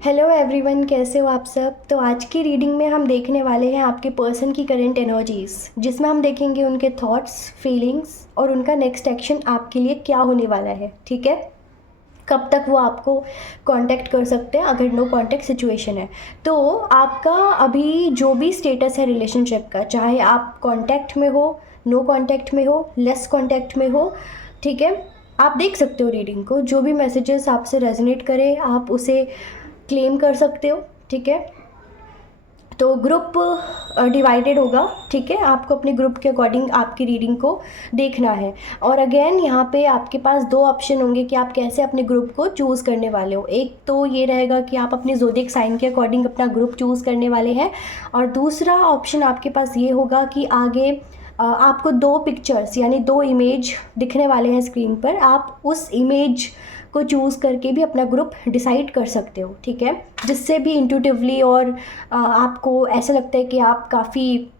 Hello everyone, कैसे हो आप सब। तो आज की रीडिंग में हम देखने वाले हैं आपके पर्सन की करंट एनर्जीज़, जिसमें हम देखेंगे उनके थॉट्स, फीलिंग्स और उनका नेक्स्ट एक्शन आपके लिए क्या होने वाला है। ठीक है, कब तक वो आपको कांटेक्ट कर सकते हैं अगर नो कांटेक्ट सिचुएशन है। तो आपका अभी जो भी स्टेटस है रिलेशनशिप का, चाहे आप कांटेक्ट में हो, नो कांटेक्ट में हो, लेस कांटेक्ट में हो, ठीक है, आप देख सकते हो रीडिंग को। जो भी मैसेजेस आपसे रेजोनेट करे आप उसे क्लेम कर सकते हो। ठीक है, तो ग्रुप डिवाइडेड होगा। ठीक है, आपको अपने ग्रुप के अकॉर्डिंग आपकी रीडिंग को देखना है। और अगेन यहाँ पे आपके पास दो ऑप्शन होंगे कि आप कैसे अपने ग्रुप को चूज़ करने वाले हो। एक तो ये रहेगा कि आप अपने ज़ोडिएक साइन के अकॉर्डिंग अपना ग्रुप चूज़ करने वाले हैं, और दूसरा ऑप्शन आपके पास ये होगा कि आगे आपको दो पिक्चर्स यानी दो इमेज दिखने वाले हैं स्क्रीन पर। आप उस इमेज को चूज़ करके भी अपना ग्रुप डिसाइड कर सकते हो। ठीक है, जिससे भी इंट्यूटिवली और आपको ऐसा लगता है कि आप काफ़ी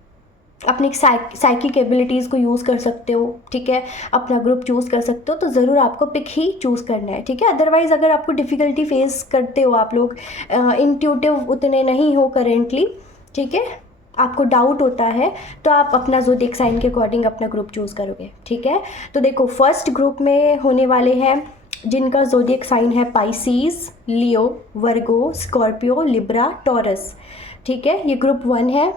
अपनी साइकिक एबिलिटीज़ को यूज़ कर सकते हो। ठीक है, अपना ग्रुप चूज़ कर सकते हो, तो ज़रूर आपको पिक ही चूज़ करना है। ठीक है, अदरवाइज़ अगर आपको डिफ़िकल्टी फेस करते हो, आप लोग इंट्यूटिव उतने नहीं हो करेंटली, ठीक है, आपको डाउट होता है, तो आप अपना ज़ोडिएक साइन के अकॉर्डिंग अपना ग्रुप चूज़ करोगे। ठीक है, तो देखो फर्स्ट ग्रुप में होने वाले हैं जिनका ज़ोडिएक साइन है पाइसीज़, लियो, वर्गो, स्कॉर्पियो, लिब्रा, टॉरस। ठीक है, ये ग्रुप 1 है।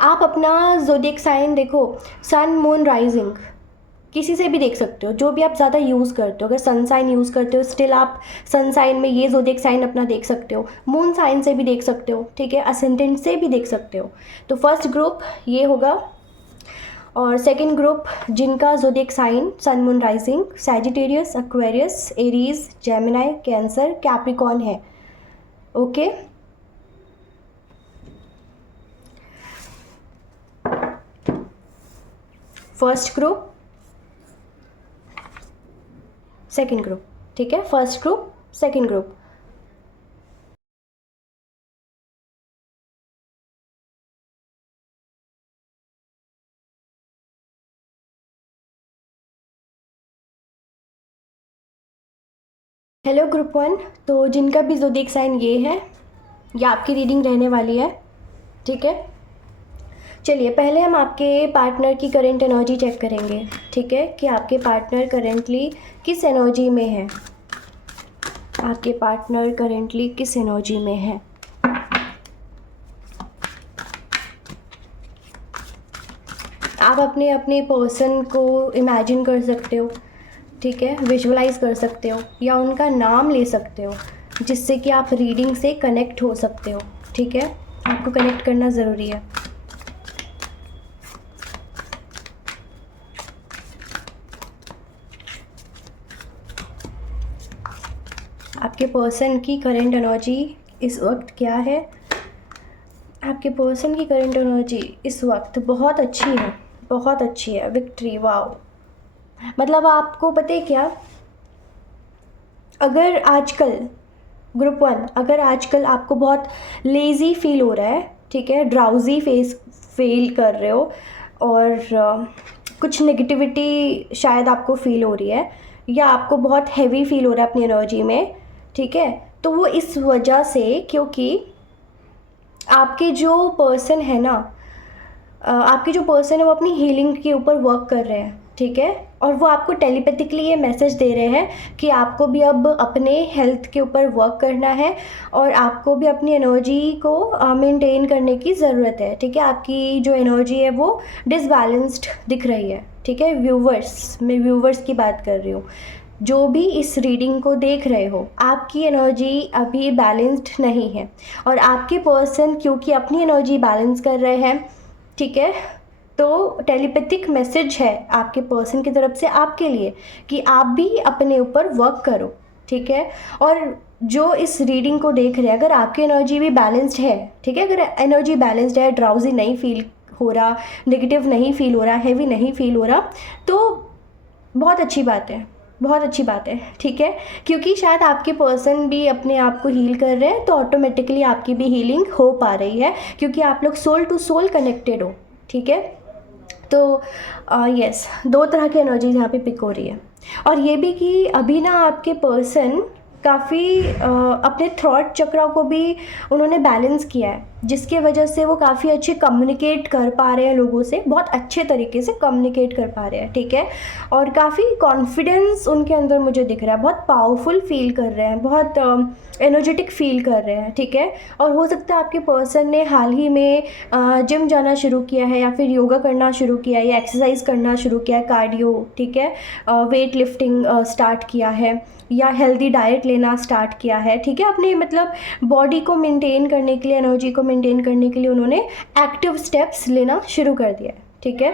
आप अपना ज़ोडिएक साइन देखो, सन, मून, राइजिंग किसी से भी देख सकते हो, जो भी आप ज़्यादा यूज़ करते हो। अगर सन साइन यूज़ करते हो स्टिल आप सन साइन में ये ज़ोडिएक साइन अपना देख सकते हो। मून साइन से भी देख सकते हो। ठीक है, असेंडेंट से भी देख सकते हो। तो फर्स्ट ग्रुप ये होगा। और सेकंड ग्रुप जिनका zodiac sign sun, moon, rising Sagittarius, Aquarius, Aries, Gemini, Cancer, Capricorn है। Okay, first group, second group. ठीक है, first group, second group. Hello group 1, तो जिनका भी ज़ोडिएक साइन ये है, ये आपकी रीडिंग रहने वाली है। ठीक है, चलिए पहले हम आपके पार्टनर की करंट एनर्जी चेक करेंगे। ठीक है, कि आपके पार्टनर करेंटली किस एनर्जी में है। आपके पार्टनर करेंटली किस एनर्जी में है। आप अपने अपने पर्सन को इमेजिन कर सकते हो। ठीक है, विजुअलाइज कर सकते हो या उनका नाम ले सकते हो, जिससे कि आप रीडिंग से कनेक्ट हो सकते हो। ठीक है, आपको कनेक्ट करना ज़रूरी है। आपके पर्सन की करंट एनर्जी इस वक्त क्या है। आपके पर्सन की करंट एनर्जी इस वक्त बहुत अच्छी है, बहुत अच्छी है। Victory, wow. मतलब आपको पता है क्या, अगर आजकल ग्रुप 1, अगर आजकल आपको बहुत लेज़ी फील हो रहा है, ठीक है, ड्राउजी फेस फील कर रहे हो, और कुछ नेगेटिविटी शायद आपको फील हो रही है, या आपको बहुत हैवी फील हो रहा है अपनी एनर्जी में, ठीक है, तो वो इस वजह से, क्योंकि आपके जो पर्सन है ना, आपके जो पर्सन है वो अपनी हीलिंग के ऊपर वर्क कर रहे हैं। ठीक है, और वो आपको टेलीपैथिकली ये मैसेज दे रहे हैं कि आपको भी अब अपने हेल्थ के ऊपर वर्क करना है, और आपको भी अपनी एनर्जी को मेंटेन करने की ज़रूरत है। ठीक है, आपकी जो एनर्जी है वो डिसबैलेंस्ड दिख रही है। ठीक है, व्यूवर्स, मैं व्यूवर्स की बात कर रही हूँ, जो भी इस रीडिंग को देख रहे हो, आपकी एनर्जी अभी बैलेंस्ड नहीं है, और आपके पर्सन क्योंकि अपनी एनर्जी बैलेंस कर रहे हैं, ठीक है, तो टेलीपैथिक मैसेज है आपके पर्सन की तरफ से आपके लिए कि आप भी अपने ऊपर वर्क करो। ठीक है, और जो इस रीडिंग को देख रहे हैं, अगर आपकी एनर्जी भी बैलेंस्ड है, ठीक है, अगर एनर्जी बैलेंस्ड है, ड्राउजी नहीं फील हो रहा, नेगेटिव नहीं फील हो रहा, हैवी नहीं फील हो रहा, तो बहुत अच्छी बात है, बहुत अच्छी बात है। ठीक है, क्योंकि शायद आपके पर्सन भी अपने आप को हील कर रहे हैं, तो ऑटोमेटिकली आपकी भी हीलिंग हो पा रही है, क्योंकि आप लोग सोल टू सोल कनेक्टेड हो। ठीक है, तो यस, दो तरह की एनर्जीज यहाँ पे पिक हो रही है। और ये भी कि अभी ना आपके पर्सन काफ़ी अपने थॉट चक्रा को भी उन्होंने बैलेंस किया है, जिसकी वजह से वो काफ़ी अच्छे कम्युनिकेट कर पा रहे हैं लोगों से, बहुत अच्छे तरीके से कम्युनिकेट कर पा रहे हैं, ठीक है। और काफ़ी कॉन्फिडेंस उनके अंदर मुझे दिख रहा है, बहुत पावरफुल फील कर रहे हैं, बहुत एनर्जेटिक फील कर रहे हैं, ठीक है। और हो सकता है आपके पर्सन ने हाल ही में जिम जाना शुरू किया है, या फिर योगा करना शुरू किया है, या एक्सरसाइज करना शुरू किया है, कार्डियो, ठीक है, वेट लिफ्टिंग स्टार्ट किया है, या हेल्दी डाइट लेना स्टार्ट किया है, ठीक है। अपने मतलब बॉडी को मेंटेन करने के लिए, एनर्जी को मेंटेन करने के लिए उन्होंने एक्टिव स्टेप्स लेना शुरू कर दिया है, ठीक है।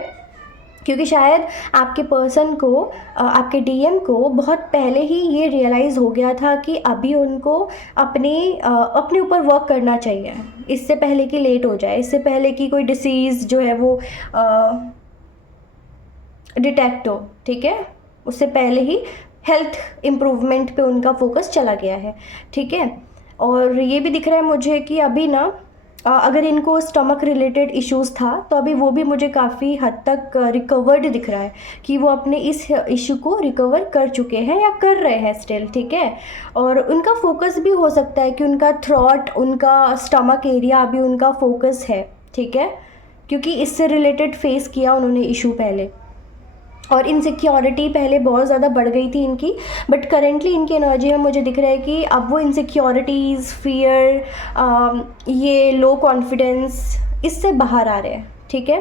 क्योंकि शायद आपके पर्सन को, आपके डीएम को बहुत पहले ही ये रियलाइज़ हो गया था कि अभी उनको अपने ऊपर वर्क करना चाहिए, इससे पहले कि लेट हो जाए, इससे पहले कि कोई डिसीज़ जो है वो डिटेक्ट हो, ठीक है। उससे पहले ही हेल्थ इम्प्रूवमेंट पे उनका फोकस चला गया है, ठीक है। और ये भी दिख रहा है मुझे कि अभी ना अगर इनको स्टमक रिलेटेड इश्यूज़ था तो अभी वो भी मुझे काफ़ी हद तक रिकवर्ड दिख रहा है, कि वो अपने इस इशू को रिकवर कर चुके हैं या कर रहे हैं स्टिल, ठीक है। और उनका फोकस भी हो सकता है कि उनका थ्रॉट, उनका स्टमक एरिया अभी उनका फोकस है, ठीक है, क्योंकि इससे रिलेटेड फेस किया उन्होंने इशू पहले। और इनसिक्योरिटी पहले बहुत ज़्यादा बढ़ गई थी इनकी, बट करेंटली इनकी एनर्जी में मुझे दिख रहा है कि अब वो इनसिक्योरिटीज़, फियर, ये लो कॉन्फिडेंस, इससे बाहर आ रहे हैं, ठीक है।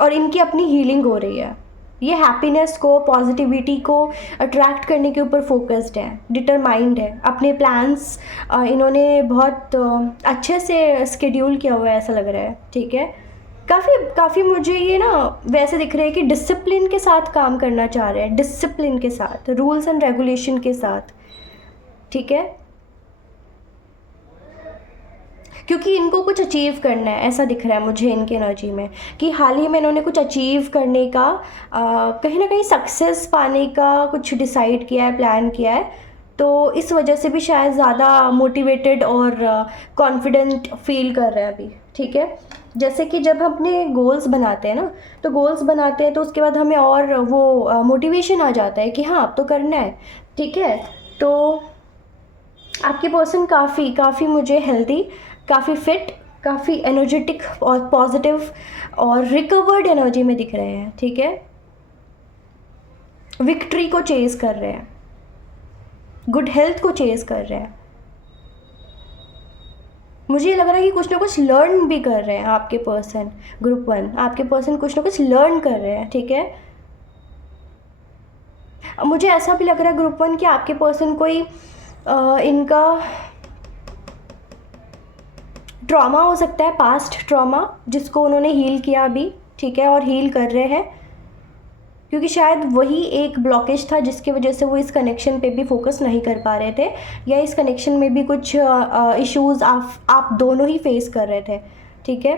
और इनकी अपनी हीलिंग हो रही है, ये हैप्पीनेस को, पॉजिटिविटी को अट्रैक्ट करने के ऊपर फोकस्ड है, डिटरमाइंड है। अपने प्लान्स इन्होंने बहुत अच्छे से स्केड्यूल किया हुआ है, ऐसा लग रहा है, ठीक है। काफ़ी मुझे ये ना वैसे दिख रहे हैं कि डिसिप्लिन के साथ काम करना चाह रहे हैं, डिसिप्लिन के साथ, रूल्स एंड रेगुलेशन के साथ, ठीक है। क्योंकि इनको कुछ अचीव करना है, ऐसा दिख रहा है मुझे इनकी एनर्जी में, कि हाल ही में इन्होंने कुछ अचीव करने का, कहीं ना कहीं सक्सेस पाने का कुछ डिसाइड किया है, प्लान किया है। तो इस वजह से भी शायद ज़्यादा मोटिवेटेड और कॉन्फिडेंट फील कर रहे हैं अभी, ठीक है। जैसे कि जब हम अपने गोल्स बनाते हैं ना, तो गोल्स बनाते हैं तो उसके बाद हमें और वो मोटिवेशन आ जाता है कि हाँ अब तो करना है, ठीक है। तो आपके पर्सन काफ़ी मुझे हेल्दी, काफ़ी फिट, काफ़ी एनर्जेटिक और पॉजिटिव और रिकवर्ड एनर्जी में दिख रहे हैं, ठीक है। विक्ट्री को चेज़ कर रहे हैं, गुड हेल्थ को चेज़ कर रहे हैं। मुझे लग रहा है कि कुछ ना कुछ लर्न भी कर रहे हैं आपके पर्सन, ग्रुप 1 आपके पर्सन कुछ ना कुछ लर्न कर रहे हैं, ठीक है। मुझे ऐसा भी लग रहा है ग्रुप 1 कि आपके पर्सन कोई इनका ट्रॉमा हो सकता है, पास्ट ट्रॉमा, जिसको उन्होंने हील किया अभी, ठीक है, और हील कर रहे हैं। क्योंकि शायद वही एक ब्लॉकेज था जिसकी वजह से वो इस कनेक्शन पे भी फोकस नहीं कर पा रहे थे, या इस कनेक्शन में भी कुछ इश्यूज़ आप दोनों ही फेस कर रहे थे, ठीक है।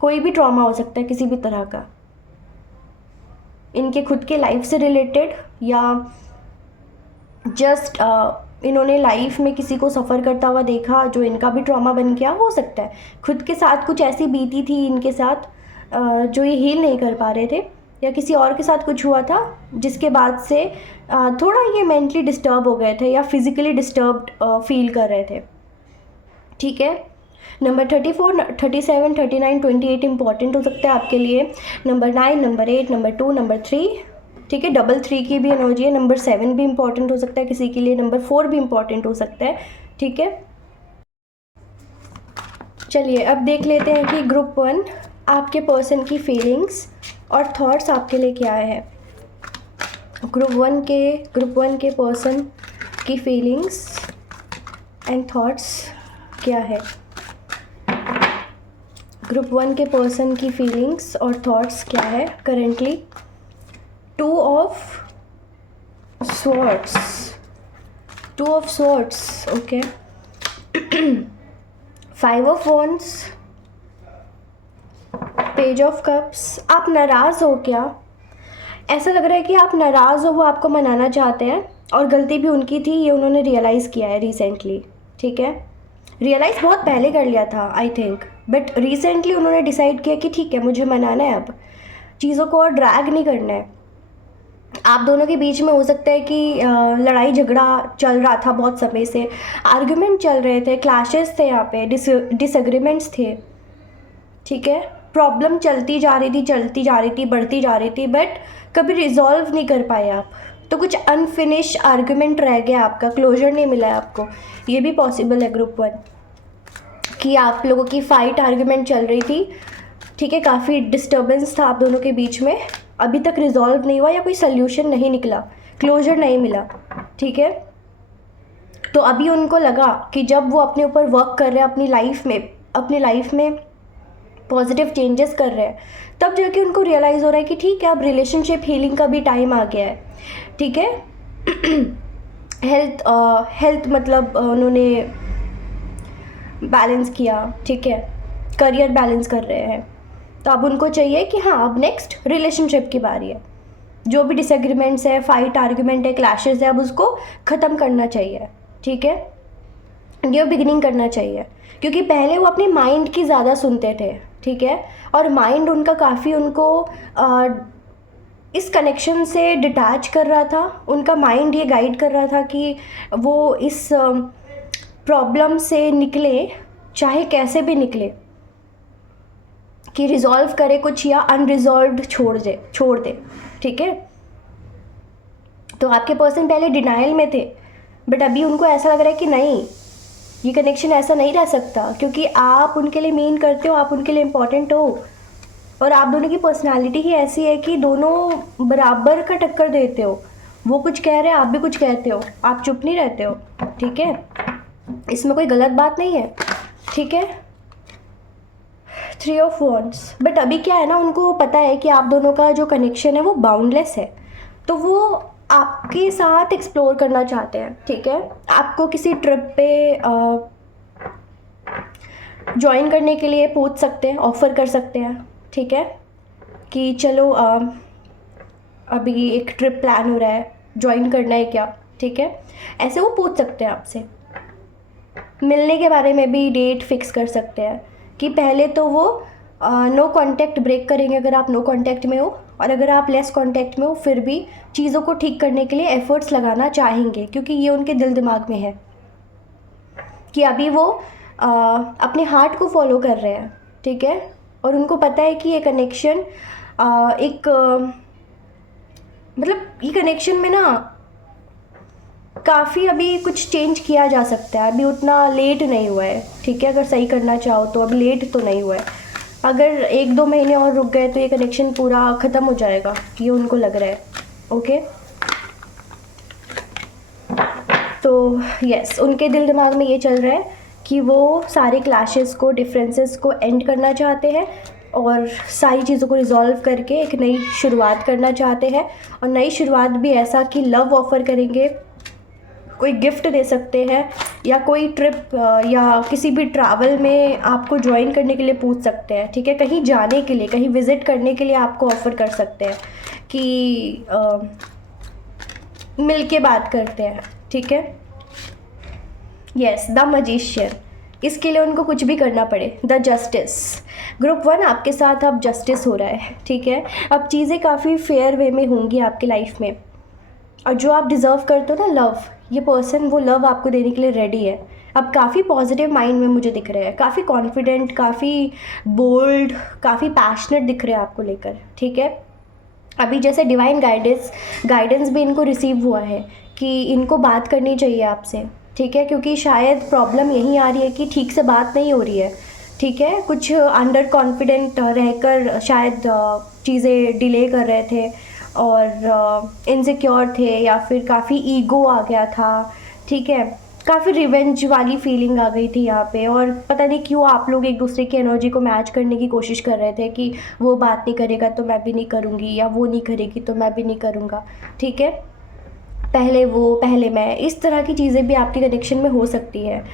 कोई भी ट्रॉमा हो सकता है किसी भी तरह का, इनके खुद के लाइफ से रिलेटेड, या जस्ट इन्होंने लाइफ में किसी को सफ़र करता हुआ देखा जो इनका भी ट्रॉमा बन गया, हो सकता है खुद के साथ कुछ ऐसी बीती थी इनके साथ जो ये हील नहीं कर पा रहे थे, या किसी और के साथ कुछ हुआ था जिसके बाद से थोड़ा ये मेंटली डिस्टर्ब हो गए थे, या फिज़िकली डिस्टर्ब्ड फील कर रहे थे, ठीक है। नंबर 34, 37, 39, 28 इंपॉर्टेंट हो सकता है आपके लिए। नंबर 9, नंबर 8, नंबर 2, नंबर 3, ठीक है। डबल 3 की भी एनर्जी है। नंबर 7 भी इंपॉर्टेंट हो सकता है किसी के लिए, नंबर 4 भी इंपॉर्टेंट हो सकता है, ठीक है। चलिए अब देख लेते हैं कि ग्रुप 1 आपके पर्सन की फीलिंग्स और थॉट्स आपके लिए क्या है। ग्रुप वन के पर्सन की फीलिंग्स एंड थॉट्स क्या है। ग्रुप 1 के पर्सन की फीलिंग्स और थॉट्स क्या है currently. 2 of swords, okay. 5 of wands, page of cups. आप नाराज़ हो क्या? ऐसा लग रहा है कि आप नाराज़ हो, वो आपको मनाना चाहते हैं, और गलती भी उनकी थी, ये उन्होंने रियलाइज़ किया है रिसेंटली, ठीक है। रियलाइज़ बहुत पहले कर लिया था आई थिंक, बट रिसेंटली उन्होंने डिसाइड किया कि ठीक है मुझे मनाना है, अब चीज़ों को और ड्रैग नहीं करना है, आप दोनों के बीच में हो सकता है कि लड़ाई झगड़ा चल रहा था बहुत समय से, आर्ग्यूमेंट चल रहे थे, क्लैशेस थे यहाँ पे, डिसएग्रीमेंट्स थे, ठीक है। प्रॉब्लम चलती जा रही थी, चलती जा रही थी, बढ़ती जा रही थी, बट कभी रिजॉल्व नहीं कर पाए आप। तो कुछ अनफिनिश आर्ग्यूमेंट रह गया, आपका क्लोजर नहीं मिला है आपको। ये भी पॉसिबल है ग्रुप 1 कि आप लोगों की फ़ाइट आर्ग्यूमेंट चल रही थी, ठीक है, काफ़ी डिस्टर्बेंस था आप दोनों के बीच में, अभी तक रिजॉल्व नहीं हुआ या कोई सल्यूशन नहीं निकला, क्लोजर नहीं मिला, ठीक है। तो अभी उनको लगा कि जब वो अपने ऊपर वर्क कर रहे हैं, अपनी लाइफ में पॉजिटिव चेंजेस कर रहे हैं, तब जाके उनको रियलाइज़ हो रहा है कि ठीक है, अब रिलेशनशिप हीलिंग का भी टाइम आ गया है, ठीक है। हेल्थ मतलब उन्होंने बैलेंस किया, ठीक है, करियर बैलेंस कर रहे हैं, तो अब उनको चाहिए कि हाँ, अब नेक्स्ट रिलेशनशिप की बारी है। जो भी डिसएग्रीमेंट्स है, फाइट आर्ग्यूमेंट है, क्लैशेस है, अब उसको ख़त्म करना चाहिए, ठीक है, न्यू बिगिनिंग करना चाहिए। क्योंकि पहले वो अपने माइंड की ज़्यादा सुनते थे, ठीक है, और माइंड उनका काफ़ी उनको इस कनेक्शन से डिटैच कर रहा था। उनका माइंड ये गाइड कर रहा था कि वो इस प्रॉब्लम से निकले, चाहे कैसे भी निकले, कि रिजॉल्व करे कुछ या अनरिजॉल्व्ड छोड़ दे, ठीक है। तो आपके पर्सन पहले डिनाइल में थे, बट अभी उनको ऐसा लग रहा है कि नहीं, ये कनेक्शन ऐसा नहीं रह सकता, क्योंकि आप उनके लिए मीन करते हो, आप उनके लिए इम्पोर्टेंट हो, और आप दोनों की पर्सनालिटी ही ऐसी है कि दोनों बराबर का टक्कर देते हो। वो कुछ कह रहे हैं, आप भी कुछ कहते हो, आप चुप नहीं रहते हो, ठीक है, इसमें कोई गलत बात नहीं है, ठीक है। 3 ऑफ वॉन्ड्स, बट अभी क्या है ना, उनको पता है कि आप दोनों का जो कनेक्शन है वो बाउंडलेस है, तो वो आपके साथ एक्सप्लोर करना चाहते हैं, ठीक है। आपको किसी ट्रिप पे ज्वाइन करने के लिए पूछ सकते हैं, ऑफ़र कर सकते हैं, ठीक है, कि चलो अभी एक ट्रिप प्लान हो रहा है, ज्वाइन करना है क्या, ठीक है, ऐसे वो पूछ सकते हैं आपसे। मिलने के बारे में भी डेट फिक्स कर सकते हैं कि पहले तो वो नो कांटेक्ट ब्रेक करेंगे अगर आप नो कांटेक्ट में हो, और अगर आप लेस कांटेक्ट में हो फिर भी चीज़ों को ठीक करने के लिए एफ़र्ट्स लगाना चाहेंगे, क्योंकि ये उनके दिल दिमाग में है कि अभी वो अपने हार्ट को फॉलो कर रहे हैं, ठीक है, और उनको पता है कि ये कनेक्शन मतलब ये कनेक्शन में ना काफ़ी अभी कुछ चेंज किया जा सकता है, अभी उतना लेट नहीं हुआ है, ठीक है, अगर सही करना चाहो तो अभी लेट तो नहीं हुआ है। अगर 1-2 महीने और रुक गए तो ये कनेक्शन पूरा ख़त्म हो जाएगा, ये उनको लग रहा है, ओके। तो यस, उनके दिल दिमाग में ये चल रहा है कि वो सारे क्लैशेस को, डिफरेंसेस को एंड करना चाहते हैं और सारी चीज़ों को रिजॉल्व करके एक नई शुरुआत करना चाहते हैं, और नई शुरुआत भी ऐसा कि लव ऑफ़र करेंगे, कोई गिफ्ट दे सकते हैं, या कोई ट्रिप या किसी भी ट्रैवल में आपको ज्वाइन करने के लिए पूछ सकते हैं, ठीक है, कहीं जाने के लिए, कहीं विज़िट करने के लिए आपको ऑफ़र कर सकते हैं कि मिल के बात करते हैं, ठीक है। यस, द मैजिशियन, इसके लिए उनको कुछ भी करना पड़े। द जस्टिस, ग्रुप 1 आपके साथ अब जस्टिस हो रहा है, ठीक है, अब चीज़ें काफ़ी फेयर वे में होंगी आपकी लाइफ में, और जो आप डिज़र्व करते हो ना लव, ये पर्सन वो लव आपको देने के लिए रेडी है। अब काफ़ी पॉजिटिव माइंड में मुझे दिख रहे हैं, काफ़ी कॉन्फिडेंट, काफ़ी बोल्ड, काफ़ी पैशनेट दिख रहे हैं आपको लेकर, ठीक है। अभी जैसे डिवाइन गाइडेंस भी इनको रिसीव हुआ है कि इनको बात करनी चाहिए आपसे, ठीक है, क्योंकि शायद प्रॉब्लम यही आ रही है कि ठीक से बात नहीं हो रही है, ठीक है, कुछ अंडर कॉन्फिडेंट रहकर शायद चीज़ें डिले कर रहे थे और इनसिक्योर थे, या फिर काफ़ी ईगो आ गया था, ठीक है, काफ़ी रिवेंज वाली फीलिंग आ गई थी यहाँ पे, और पता नहीं क्यों आप लोग एक दूसरे की एनर्जी को मैच करने की कोशिश कर रहे थे कि वो बात नहीं करेगा तो मैं भी नहीं करूँगी, या वो नहीं करेगी तो मैं भी नहीं करूँगा, ठीक है, पहले वो पहले मैं, इस तरह की चीज़ें भी आपके कनेक्शन में हो सकती है।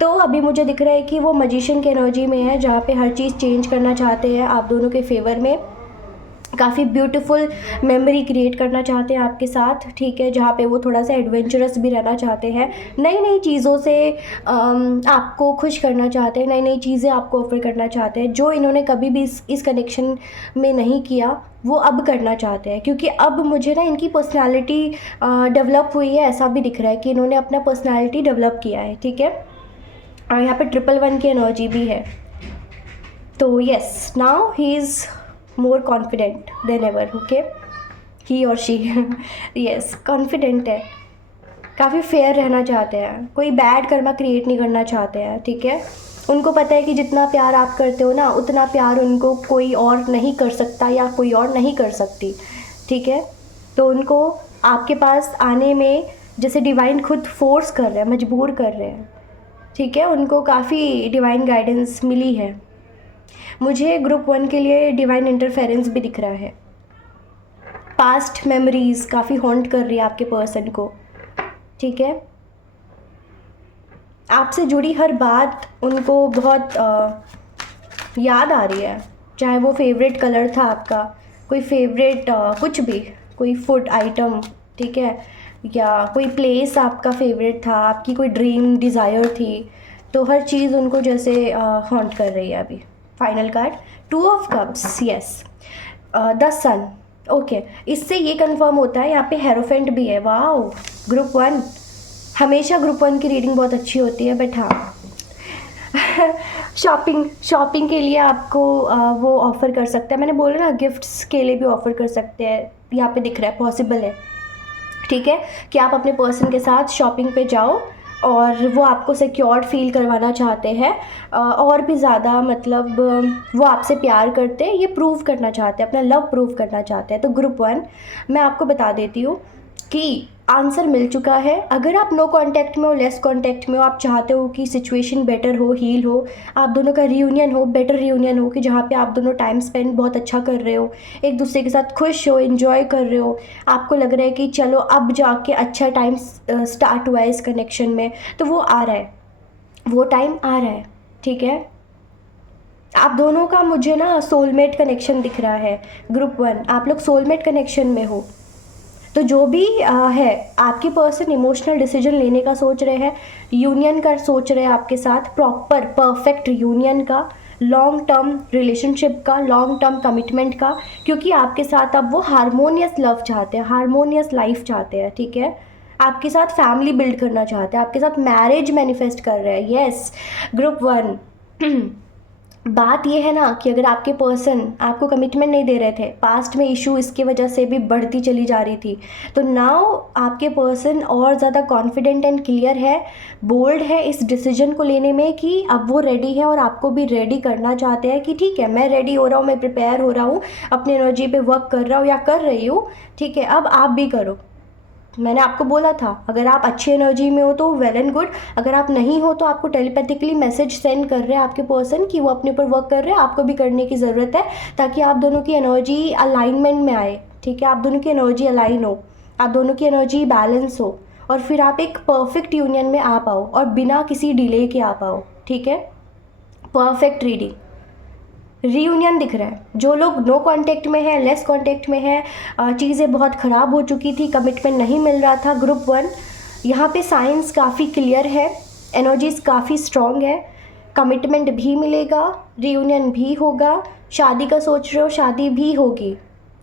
तो अभी मुझे दिख रहा है कि वो मैजिशियन की एनर्जी में है, जहाँ पे हर चीज़ चेंज करना चाहते हैं आप दोनों के फेवर में, काफ़ी ब्यूटीफुल मेमोरी क्रिएट करना चाहते हैं आपके साथ, ठीक है, जहाँ पे वो थोड़ा सा एडवेंचरस भी रहना चाहते हैं, नई नई चीज़ों से आपको खुश करना चाहते हैं, नई नई चीज़ें आपको ऑफ़र करना चाहते हैं जो इन्होंने कभी भी इस कनेक्शन में नहीं किया, वो अब करना चाहते हैं। क्योंकि अब मुझे ना इनकी पर्सनालिटी डेवलप हुई है, ऐसा भी दिख रहा है कि इन्होंने अपना पर्सनालिटी डेवलप किया है, ठीक है। और यहाँ पे 111 की एनर्जी भी है। तो yes, now he is more confident than ever, okay, he और शी यस, कॉन्फिडेंट है, काफ़ी फेयर रहना चाहते हैं, कोई बैड कर्मा क्रिएट नहीं करना चाहते हैं, ठीक है। उनको पता है कि जितना प्यार आप करते हो ना, उतना प्यार उनको कोई और नहीं कर सकता या कोई और नहीं कर सकती, ठीक है। तो उनको आपके पास आने में जैसे डिवाइन खुद फोर्स कर रहे हैं, मजबूर कर रहे हैं, ठीक है। उनको काफ़ी डिवाइन गाइडेंस मिली है। मुझे ग्रुप 1 के लिए डिवाइन इंटरफेरेंस भी दिख रहा है। पास्ट मेमोरीज़ काफ़ी हॉन्ट कर रही है आपके पर्सन को, ठीक है। आपसे जुड़ी हर बात उनको बहुत याद आ रही है, चाहे वो फेवरेट कलर था आपका, कोई फेवरेट कुछ भी, कोई फूड आइटम, ठीक है, या कोई प्लेस आपका फेवरेट था, आपकी कोई ड्रीम डिज़ायर थी, तो हर चीज़ उनको जैसे हॉन्ट कर रही है अभी। Final card 2 of cups, yes, the sun, okay. इससे ये कंफर्म होता है, यहाँ पे हेरोफेंट भी है, वाओ। ग्रुप 1, हमेशा ग्रुप 1 की रीडिंग बहुत अच्छी होती है, बट हाँ शॉपिंग के लिए आपको वो ऑफ़र कर सकते हैं, मैंने बोला ना, गिफ्ट्स के लिए भी ऑफ़र कर सकते हैं, यहाँ पे दिख रहा है, पॉसिबल है, ठीक है, कि आप अपने पर्सन के साथ शॉपिंग पे जाओ और वो आपको सिक्योर्ड फील करवाना चाहते हैं, और भी ज़्यादा, मतलब वो आपसे प्यार करते हैं, ये प्रूव करना चाहते हैं, अपना लव प्रूव करना चाहते हैं। तो ग्रुप 1, मैं आपको बता देती हूँ कि आंसर मिल चुका है। अगर आप नो कांटेक्ट में हो, लेस कांटेक्ट में हो, आप चाहते हो कि सिचुएशन बेटर हो, हील हो, आप दोनों का रियूनियन हो, बेटर रियूनियन हो, कि जहाँ पे आप दोनों टाइम स्पेंड बहुत अच्छा कर रहे हो, एक दूसरे के साथ खुश हो, एंजॉय कर रहे हो, आपको लग रहा है कि चलो अब जाके अच्छा टाइम स्टार्ट हुआ है इस कनेक्शन में, तो वो आ रहा है, वो टाइम आ रहा है, ठीक है। आप दोनों का मुझे ना सोलमेट कनेक्शन दिख रहा है। ग्रुप 1, आप लोग सोलमेट कनेक्शन में हो। तो जो भी है, आपके पर्सन इमोशनल डिसीजन लेने का सोच रहे हैं, यूनियन का सोच रहे हैं आपके साथ, प्रॉपर परफेक्ट यूनियन का, लॉन्ग टर्म रिलेशनशिप का, लॉन्ग टर्म कमिटमेंट का, क्योंकि आपके साथ अब वो हारमोनियस लव चाहते हैं, हारमोनियस लाइफ चाहते हैं, ठीक है। आपके साथ फैमिली बिल्ड करना चाहते हैं, आपके साथ मैरिज मैनिफेस्ट कर रहे हैं, यस। ग्रुप 1 बात ये है ना कि अगर आपके पर्सन आपको कमिटमेंट नहीं दे रहे थे, पास्ट में इशू इसकी वजह से भी बढ़ती चली जा रही थी, तो नाउ आपके पर्सन और ज़्यादा कॉन्फिडेंट एंड क्लियर है, बोल्ड है इस डिसीजन को लेने में कि अब वो रेडी है और आपको भी रेडी करना चाहते हैं कि ठीक है, मैं रेडी हो रहा हूँ, मैं प्रिपेयर हो रहा हूँ, अपनी एनर्जी पे वर्क कर रहा हूँ या कर रही हूँ, ठीक है, अब आप भी करो। मैंने आपको बोला था, अगर आप अच्छी एनर्जी में हो तो वेल एंड गुड, अगर आप नहीं हो तो आपको टेलीपैथिकली मैसेज सेंड कर रहे हैं आपके पर्सन कि वो अपने ऊपर वर्क कर रहे हैं, आपको भी करने की ज़रूरत है, ताकि आप दोनों की एनर्जी अलाइनमेंट में आए, ठीक है, आप दोनों की एनर्जी अलाइन हो, आप दोनों की एनर्जी बैलेंस हो, और फिर आप एक परफेक्ट यूनियन में आ पाओ और बिना किसी डिले के आ पाओ, ठीक है। परफेक्ट रीडिंग, रीयूनियन दिख रहा है। जो लोग नो कांटेक्ट में है, लेस कांटेक्ट में है, चीज़ें बहुत ख़राब हो चुकी थी, कमिटमेंट नहीं मिल रहा था, ग्रुप 1, यहाँ पे साइंस काफ़ी क्लियर है, एनर्जीज काफ़ी स्ट्रॉन्ग है, कमिटमेंट भी मिलेगा, रीयूनियन भी होगा, शादी का सोच रहे हो, शादी भी होगी,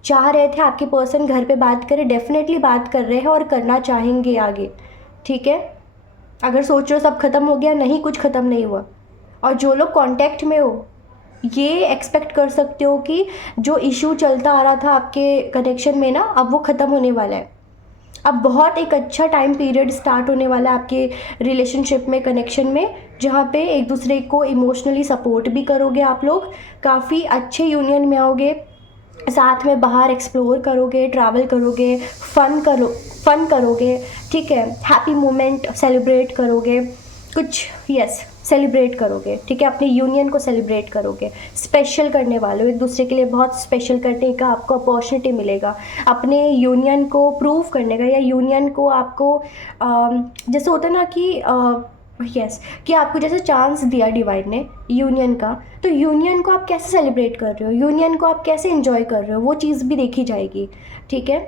चाह रहे थे आपके पर्सन घर पे बात करें, डेफिनेटली बात कर रहे हैं और करना चाहेंगे आगे, ठीक है। अगर सोच रहे हो सब खत्म हो गया, नहीं, कुछ ख़त्म नहीं हुआ। और जो लोग कांटेक्ट में हो, ये एक्सपेक्ट कर सकते हो कि जो इशू चलता आ रहा था आपके कनेक्शन में ना, अब वो ख़त्म होने वाला है। अब बहुत एक अच्छा टाइम पीरियड स्टार्ट होने वाला है आपके रिलेशनशिप में, कनेक्शन में, जहाँ पे एक दूसरे को इमोशनली सपोर्ट भी करोगे आप लोग, काफ़ी अच्छे यूनियन में आओगे, साथ में बाहर एक्सप्लोर करोगे, ट्रैवल करोगे, फन करोगे, ठीक है, हैप्पी मोमेंट सेलिब्रेट करोगे, कुछ यस सेलिब्रेट करोगे, ठीक है, अपने यूनियन को सेलिब्रेट करोगे, स्पेशल करने वाले हो, एक दूसरे के लिए बहुत स्पेशल करने का आपको अपॉर्चुनिटी मिलेगा, अपने यूनियन को प्रूव करने का, या यूनियन को आपको जैसे होता है ना कि यस, कि आपको जैसे चांस दिया डिवाइन ने यूनियन का, तो यूनियन को आप कैसे सेलिब्रेट कर रहे हो, यूनियन को आप कैसे एंजॉय कर रहे हो, वो चीज़ भी देखी जाएगी। ठीक है,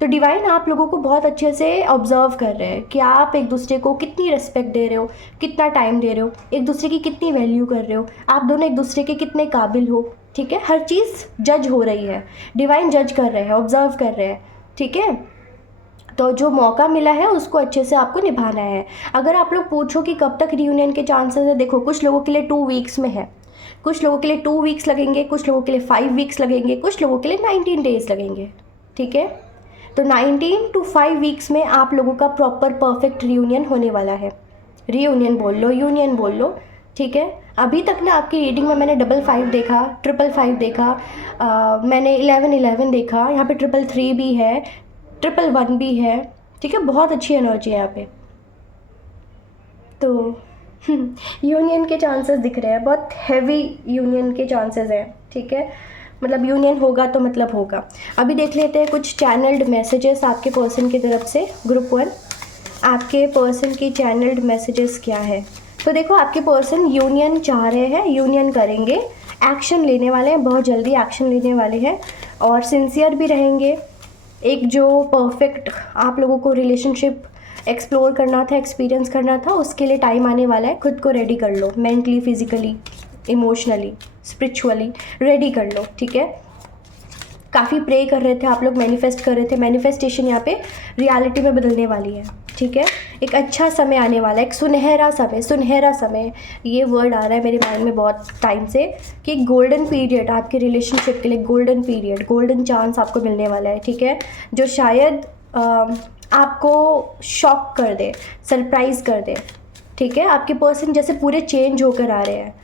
तो डिवाइन आप लोगों को बहुत अच्छे से ऑब्जर्व कर रहे हैं कि आप एक दूसरे को कितनी रिस्पेक्ट दे रहे हो, कितना टाइम दे रहे हो, एक दूसरे की कितनी वैल्यू कर रहे हो, आप दोनों एक दूसरे के कितने काबिल हो। ठीक है, हर चीज़ जज हो रही है, डिवाइन जज कर रहे हैं, ऑब्जर्व कर रहे हैं। ठीक है, तो जो मौका मिला है उसको अच्छे से आपको निभाना है। अगर आप लोग पूछो कि कब तक रियूनियन के चांसेस है, देखो कुछ लोगों के लिए 2 वीक्स में है, कुछ लोगों के लिए 2 वीक्स लगेंगे, कुछ लोगों के लिए 5 वीक्स लगेंगे, कुछ लोगों के लिए 19 डेज लगेंगे। ठीक है, तो 19 to 5 वीक्स में आप लोगों का प्रॉपर परफेक्ट रियूनियन होने वाला है। रियूनियन बोल लो, यूनियन बोल लो। ठीक है, अभी तक ना आपकी रीडिंग में मैंने 555 देखा, 555 देखा, मैंने 1111 देखा, यहाँ पे 333 भी है, 111 भी है। ठीक है, बहुत अच्छी एनर्जी है यहाँ पे। तो यूनियन के चांसेस दिख रहे हैं, बहुत हैवी यूनियन के चांसेस हैं। ठीक है, मतलब यूनियन होगा तो मतलब होगा। अभी देख लेते हैं कुछ चैनल्ड मैसेजेस आपके पर्सन की तरफ से। ग्रुप 1, आपके पर्सन की चैनल्ड मैसेजेस क्या है। तो देखो आपके पर्सन यूनियन चाह रहे हैं, यूनियन करेंगे, एक्शन लेने वाले हैं, बहुत जल्दी एक्शन लेने वाले हैं और सिंसियर भी रहेंगे। एक जो परफेक्ट आप लोगों को रिलेशनशिप एक्सप्लोर करना था, एक्सपीरियंस करना था, उसके लिए टाइम आने वाला है। खुद को रेडी कर लो, mentally, physically, emotionally, spiritually ready कर लो। ठीक है, काफ़ी प्रे कर रहे थे आप लोग, मैनिफेस्ट कर रहे थे, मैनिफेस्टेशन यहाँ पे रियलिटी में बदलने वाली है। ठीक है, एक अच्छा समय आने वाला है, एक सुनहरा समय, सुनहरा समय, ये वर्ड आ रहा है मेरे माइंड में बहुत टाइम से कि गोल्डन पीरियड आपके रिलेशनशिप के लिए, गोल्डन पीरियड, गोल्डन चांस आपको मिलने वाला है। ठीक है, जो शायद आपको शॉक कर दे, सरप्राइज़ कर दे। ठीक है, आपके पर्सन जैसे पूरे चेंज होकर आ रहे हैं,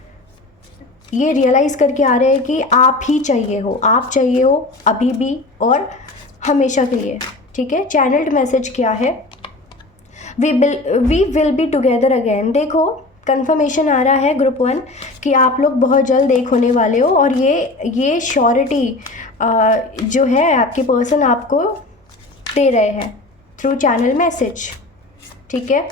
ये रियलाइज़ करके आ रहे हैं कि आप ही चाहिए हो, आप चाहिए हो अभी भी और हमेशा के लिए। ठीक है, चैनल्ड मैसेज क्या है, we will be together again. देखो कंफर्मेशन आ रहा है ग्रुप 1 कि आप लोग बहुत जल्द एक होने वाले हो और ये श्योरिटी जो है आपके पर्सन आपको दे रहे हैं थ्रू चैनल मैसेज। ठीक है,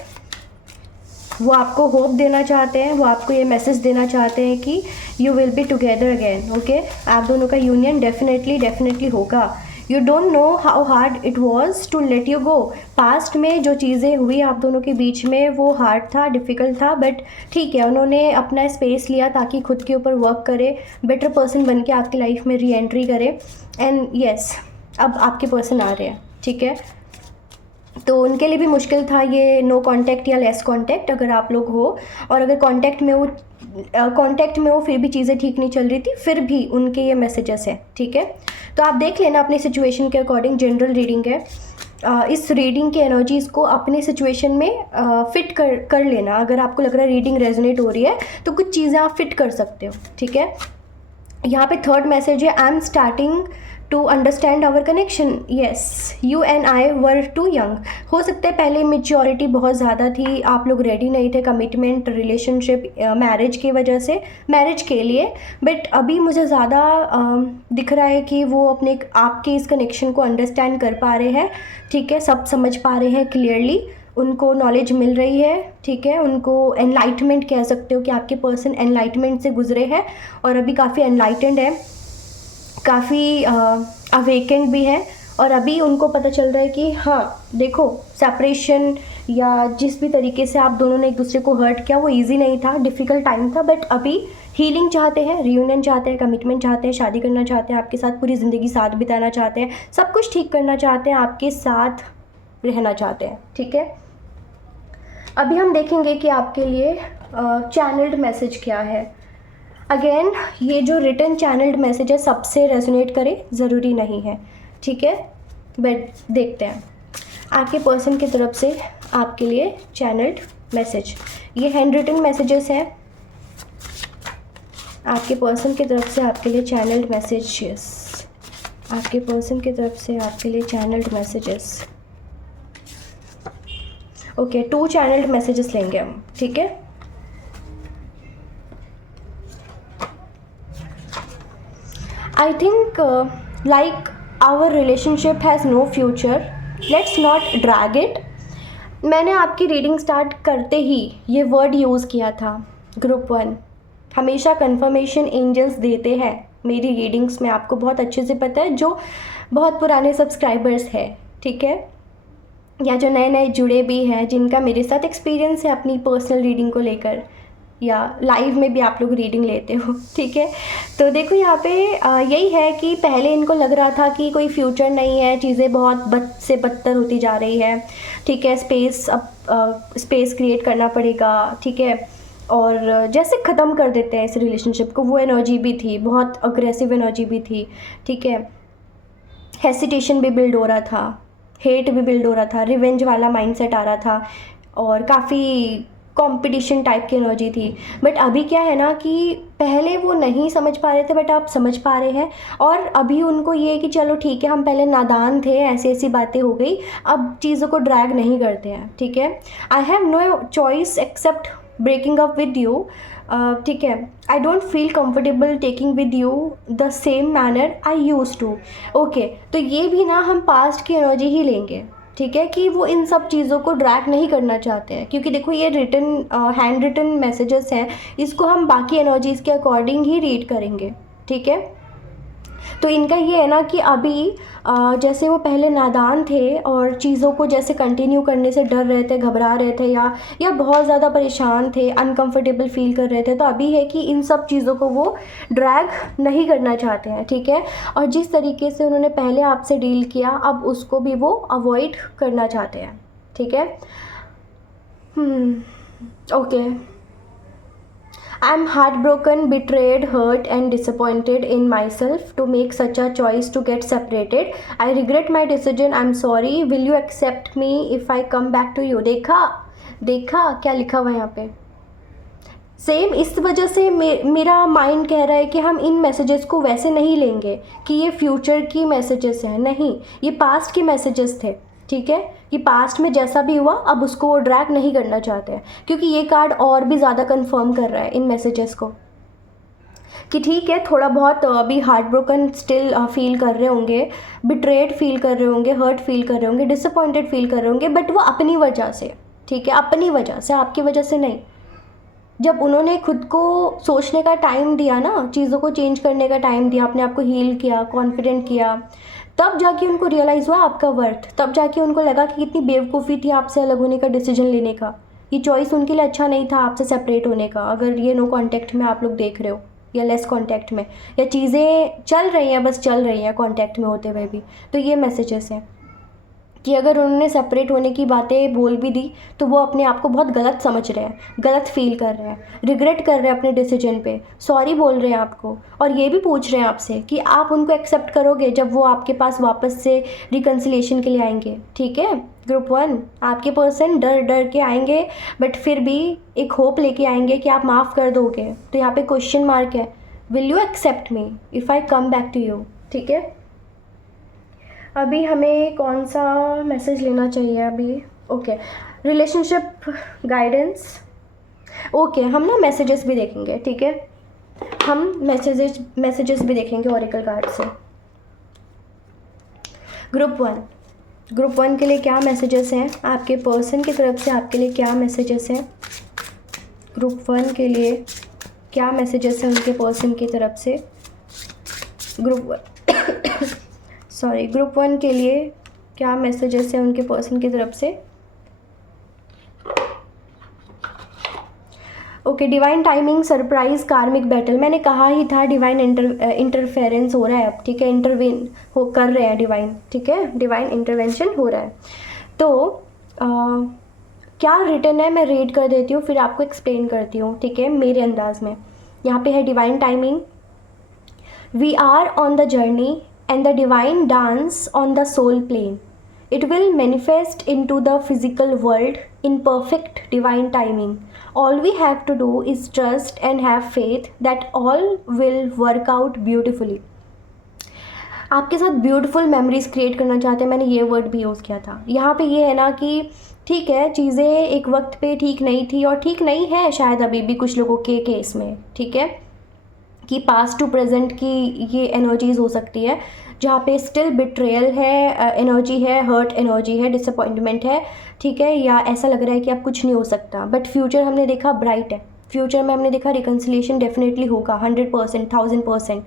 वो आपको होप देना चाहते हैं, वो आपको ये मैसेज देना चाहते हैं कि you will be together again. Okay, आप दोनों का यूनियन डेफिनेटली होगा। You don't know how hard it was to let you go. Past में जो चीज़ें हुई आप दोनों के बीच में वो हार्ड था, डिफ़िकल्ट था, बट ठीक है, उन्होंने अपना स्पेस लिया ताकि खुद के ऊपर वर्क करे, बेटर पर्सन बन के आपकी लाइफ में री एंट्री करे। एंड यस, अब आपके पर्सन आ रहे हैं। ठीक है, तो उनके लिए भी मुश्किल था ये नो कांटेक्ट या लेस कांटेक्ट। अगर आप लोग हो और अगर कांटेक्ट में हो फिर भी चीज़ें ठीक नहीं चल रही थी, फिर भी उनके ये मैसेजेस हैं। ठीक है, तो आप देख लेना अपनी सिचुएशन के अकॉर्डिंग, जनरल रीडिंग है। इस रीडिंग की एनर्जीज़ को अपने सिचुएशन में फिट कर लेना। अगर आपको लग रहा है रीडिंग रेजोनेट हो रही है तो कुछ चीज़ें आप फिट कर सकते हो। ठीक है, यहाँ पे थर्ड मैसेज है, I am starting to understand our connection. Yes, you and I were too young. हो सकता है पहले मेच्योरिटी बहुत ज़्यादा थी, आप लोग रेडी नहीं थे कमिटमेंट, रिलेशनशिप, मैरिज की वजह से, मैरिज के लिए, बट अभी मुझे ज़्यादा दिख रहा है कि वो अपने आपके इस कनेक्शन को अंडरस्टैंड कर पा रहे हैं। ठीक है, सब समझ पा रहे हैं क्लियरली, उनको नॉलेज मिल रही है। ठीक है, उनको एनलाइटमेंट कह सकते हो कि आपके पर्सन एनलाइटमेंट से गुजरे हैं और अभी काफ़ी एनलाइटेंड है, काफ़ी अवेकेंड भी है और अभी उनको पता चल रहा है कि हाँ देखो, सेपरेशन या जिस भी तरीके से आप दोनों ने एक दूसरे को हर्ट किया वो इजी नहीं था, डिफ़िकल्ट टाइम था, बट अभी हीलिंग चाहते हैं, रियूनियन चाहते हैं, कमिटमेंट चाहते हैं, शादी करना चाहते हैं, आपके साथ पूरी ज़िंदगी साथ बिताना चाहते हैं, सब कुछ ठीक करना चाहते हैं, आपके साथ रहना चाहते हैं। ठीक है, अभी हम देखेंगे कि आपके लिए चैनल्ड मैसेज क्या है। अगेन ये जो रिटन चैनल्ड मैसेज है सबसे रेजोनेट करे ज़रूरी नहीं है। ठीक है, बट देखते हैं आपके पर्सन की तरफ से आपके लिए चैनल्ड मैसेज। ये हैंड रिटन मैसेजेस हैं आपके पर्सन की तरफ से आपके लिए चैनल्ड मैसेजेस, आपके पर्सन की तरफ से आपके लिए channelled messages. Okay, 2 channelled messages लेंगे हम। ठीक है, I think like our relationship has no future. Let's not drag it. मैंने आपकी रीडिंग स्टार्ट करते ही ये वर्ड यूज़ किया था, ग्रुप 1। हमेशा कंफर्मेशन एंजल्स देते हैं मेरी रीडिंग्स में, आपको बहुत अच्छे से पता है, जो बहुत पुराने सब्सक्राइबर्स हैं, ठीक है, या जो नए नए जुड़े भी हैं, जिनका मेरे साथ एक्सपीरियंस है अपनी पर्सनल रीडिंग को लेकर, या लाइव में भी आप लोग रीडिंग लेते हो, ठीक है। तो देखो यहाँ पे यही है कि पहले इनको लग रहा था कि कोई फ्यूचर नहीं है, चीज़ें बहुत बद से बदतर होती जा रही है, ठीक है, स्पेस क्रिएट करना पड़ेगा, ठीक है, और जैसे ख़त्म कर देते हैं इस रिलेशनशिप को, वो एनर्जी भी थी, बहुत अग्रेसिव एनर्जी भी थी, ठीक है। हेसिटेशन भी बिल्ड हो रहा था, हेट भी बिल्ड हो रहा था, रिवेंज वाला माइंडसेट आ रहा था, और काफ़ी कंपटीशन टाइप की एनर्जी थी। बट अभी क्या है ना कि पहले वो नहीं समझ पा रहे थे, बट आप समझ पा रहे हैं, और अभी उनको ये है कि चलो ठीक है, हम पहले नादान थे, ऐसी ऐसी बातें हो गई, अब चीज़ों को ड्रैग नहीं करते हैं, ठीक है। I have no choice except breaking up with you, ठीक है। I don't feel comfortable taking with you the same manner I use to. Okay, तो ये भी ना हम पास्ट की एनर्जी ही लेंगे, ठीक है, कि वो इन सब चीज़ों को ड्रैग नहीं करना चाहते हैं, क्योंकि देखो ये हैंड रिटन मैसेजेस हैं, इसको हम बाकी एनर्जीज़ के अकॉर्डिंग ही रीड करेंगे, ठीक है। तो इनका ये है ना कि अभी जैसे वो पहले नादान थे और चीज़ों को जैसे कंटिन्यू करने से डर रहे थे, घबरा रहे थे, या बहुत ज़्यादा परेशान थे, अनकंफर्टेबल फील कर रहे थे, तो अभी है कि इन सब चीज़ों को वो ड्रैग नहीं करना चाहते हैं, ठीक है। और जिस तरीके से उन्होंने पहले आपसे डील किया, अब उसको भी वो अवॉइड करना चाहते हैं, ठीक है। Okay, I'm heartbroken, betrayed, hurt and disappointed in myself to make such a choice to get separated. I regret my decision. I'm sorry. Will you accept me if I come back to you? देखा क्या लिखा हुआ है यहाँ पे। Same इस वजह से मेरा माइंड कह रहा है कि हम इन मैसेजेस को वैसे नहीं लेंगे कि ये फ्यूचर की मैसेजेस हैं, नहीं, ये पास्ट के मैसेजेस थे, ठीक है। कि पास्ट में जैसा भी हुआ, अब उसको वो ड्रैग नहीं करना चाहते हैं, क्योंकि ये कार्ड और भी ज़्यादा कंफर्म कर रहा है इन मैसेजेस को कि ठीक है, थोड़ा बहुत अभी हार्ट ब्रोकन स्टिल फील कर रहे होंगे, बिट्रेड फील कर रहे होंगे, हर्ट फील कर रहे होंगे, डिसअपॉइंटेड फील कर रहे होंगे, बट वो अपनी वजह से, ठीक है, अपनी वजह से, आपकी वजह से नहीं। जब उन्होंने खुद को सोचने का टाइम दिया ना, चीज़ों को चेंज करने का टाइम दिया, अपने आप को हील किया, कॉन्फिडेंट किया, तब जाके उनको रियलाइज़ हुआ आपका वर्थ, तब जाके उनको लगा कि कितनी बेवकूफ़ी थी आपसे अलग होने का डिसीजन लेने का। ये चॉइस उनके लिए अच्छा नहीं था आपसे सेपरेट होने का, अगर ये नो कांटेक्ट में आप लोग देख रहे हो, या लेस कांटेक्ट में, या चीज़ें चल रही हैं, बस चल रही हैं कांटेक्ट में होते हुए भी, तो ये मैसेजेस हैं कि अगर उन्होंने सेपरेट होने की बातें बोल भी दी, तो वो अपने आप को बहुत गलत समझ रहे हैं, गलत फील कर रहे हैं, रिग्रेट कर रहे हैं अपने डिसीजन पे, सॉरी बोल रहे हैं आपको, और ये भी पूछ रहे हैं आपसे कि आप उनको एक्सेप्ट करोगे जब वो आपके पास वापस से रिकन्सिलेशन के लिए आएंगे, ठीक है। ग्रुप 1, आपके पर्सन डर डर के आएंगे, बट फिर भी एक होप लेके आएंगे कि आप माफ़ कर दोगे। तो यहाँ पे क्वेश्चन मार्क है, will you accept me if I come back to you, ठीक है। अभी हमें कौन सा मैसेज लेना चाहिए अभी? Okay, relationship guidance. ओके, हम ना मैसेजेस भी देखेंगे, ठीक है, हम मैसेजेस भी देखेंगे ओरेकल कार्ड से। ग्रुप 1 के लिए क्या मैसेजेस हैं, आपके पर्सन की तरफ से आपके लिए क्या मैसेजेस हैं, ग्रुप 1 के लिए क्या मैसेजेस हैं उनके पर्सन की तरफ से, ग्रुप 1 के लिए क्या मैसेजेस हैं उनके पर्सन की तरफ से। ओके, डिवाइन टाइमिंग, सरप्राइज, कार्मिक बैटल। मैंने कहा ही था डिवाइन इंटरफेरेंस हो रहा है अब, ठीक है, इंटरवेन हो कर रहे हैं डिवाइन, ठीक है, डिवाइन इंटरवेंशन हो रहा है। तो क्या रिटर्न है मैं रीड कर देती हूँ, फिर आपको एक्सप्लेन करती हूँ, ठीक है, मेरे अंदाज में। यहाँ पे है divine timing, we are on the journey and the divine dance on the soul plane. It will manifest into the physical world in perfect divine timing. All we have to do is trust and have faith that all will work out beautifully. आपके साथ beautiful memories create करना चाहते हैं, मैंने ये word भी use किया था। यहाँ पे ये है ना कि ठीक है, चीज़ें एक वक्त पे ठीक नहीं थी और ठीक नहीं है शायद अभी भी कुछ लोगों के केस में, ठीक है, कि पास्ट टू प्रेजेंट की ये एनर्जीज हो सकती है, जहाँ पे स्टिल बिट्रेयल है एनर्जी है, हर्ट एनर्जी है, डिसअपॉइंटमेंट है, ठीक है, या ऐसा लग रहा है कि अब कुछ नहीं हो सकता। बट फ्यूचर हमने देखा ब्राइट है, फ्यूचर में हमने देखा रिकन्सिलिएशन डेफिनेटली होगा 100%, 1000%,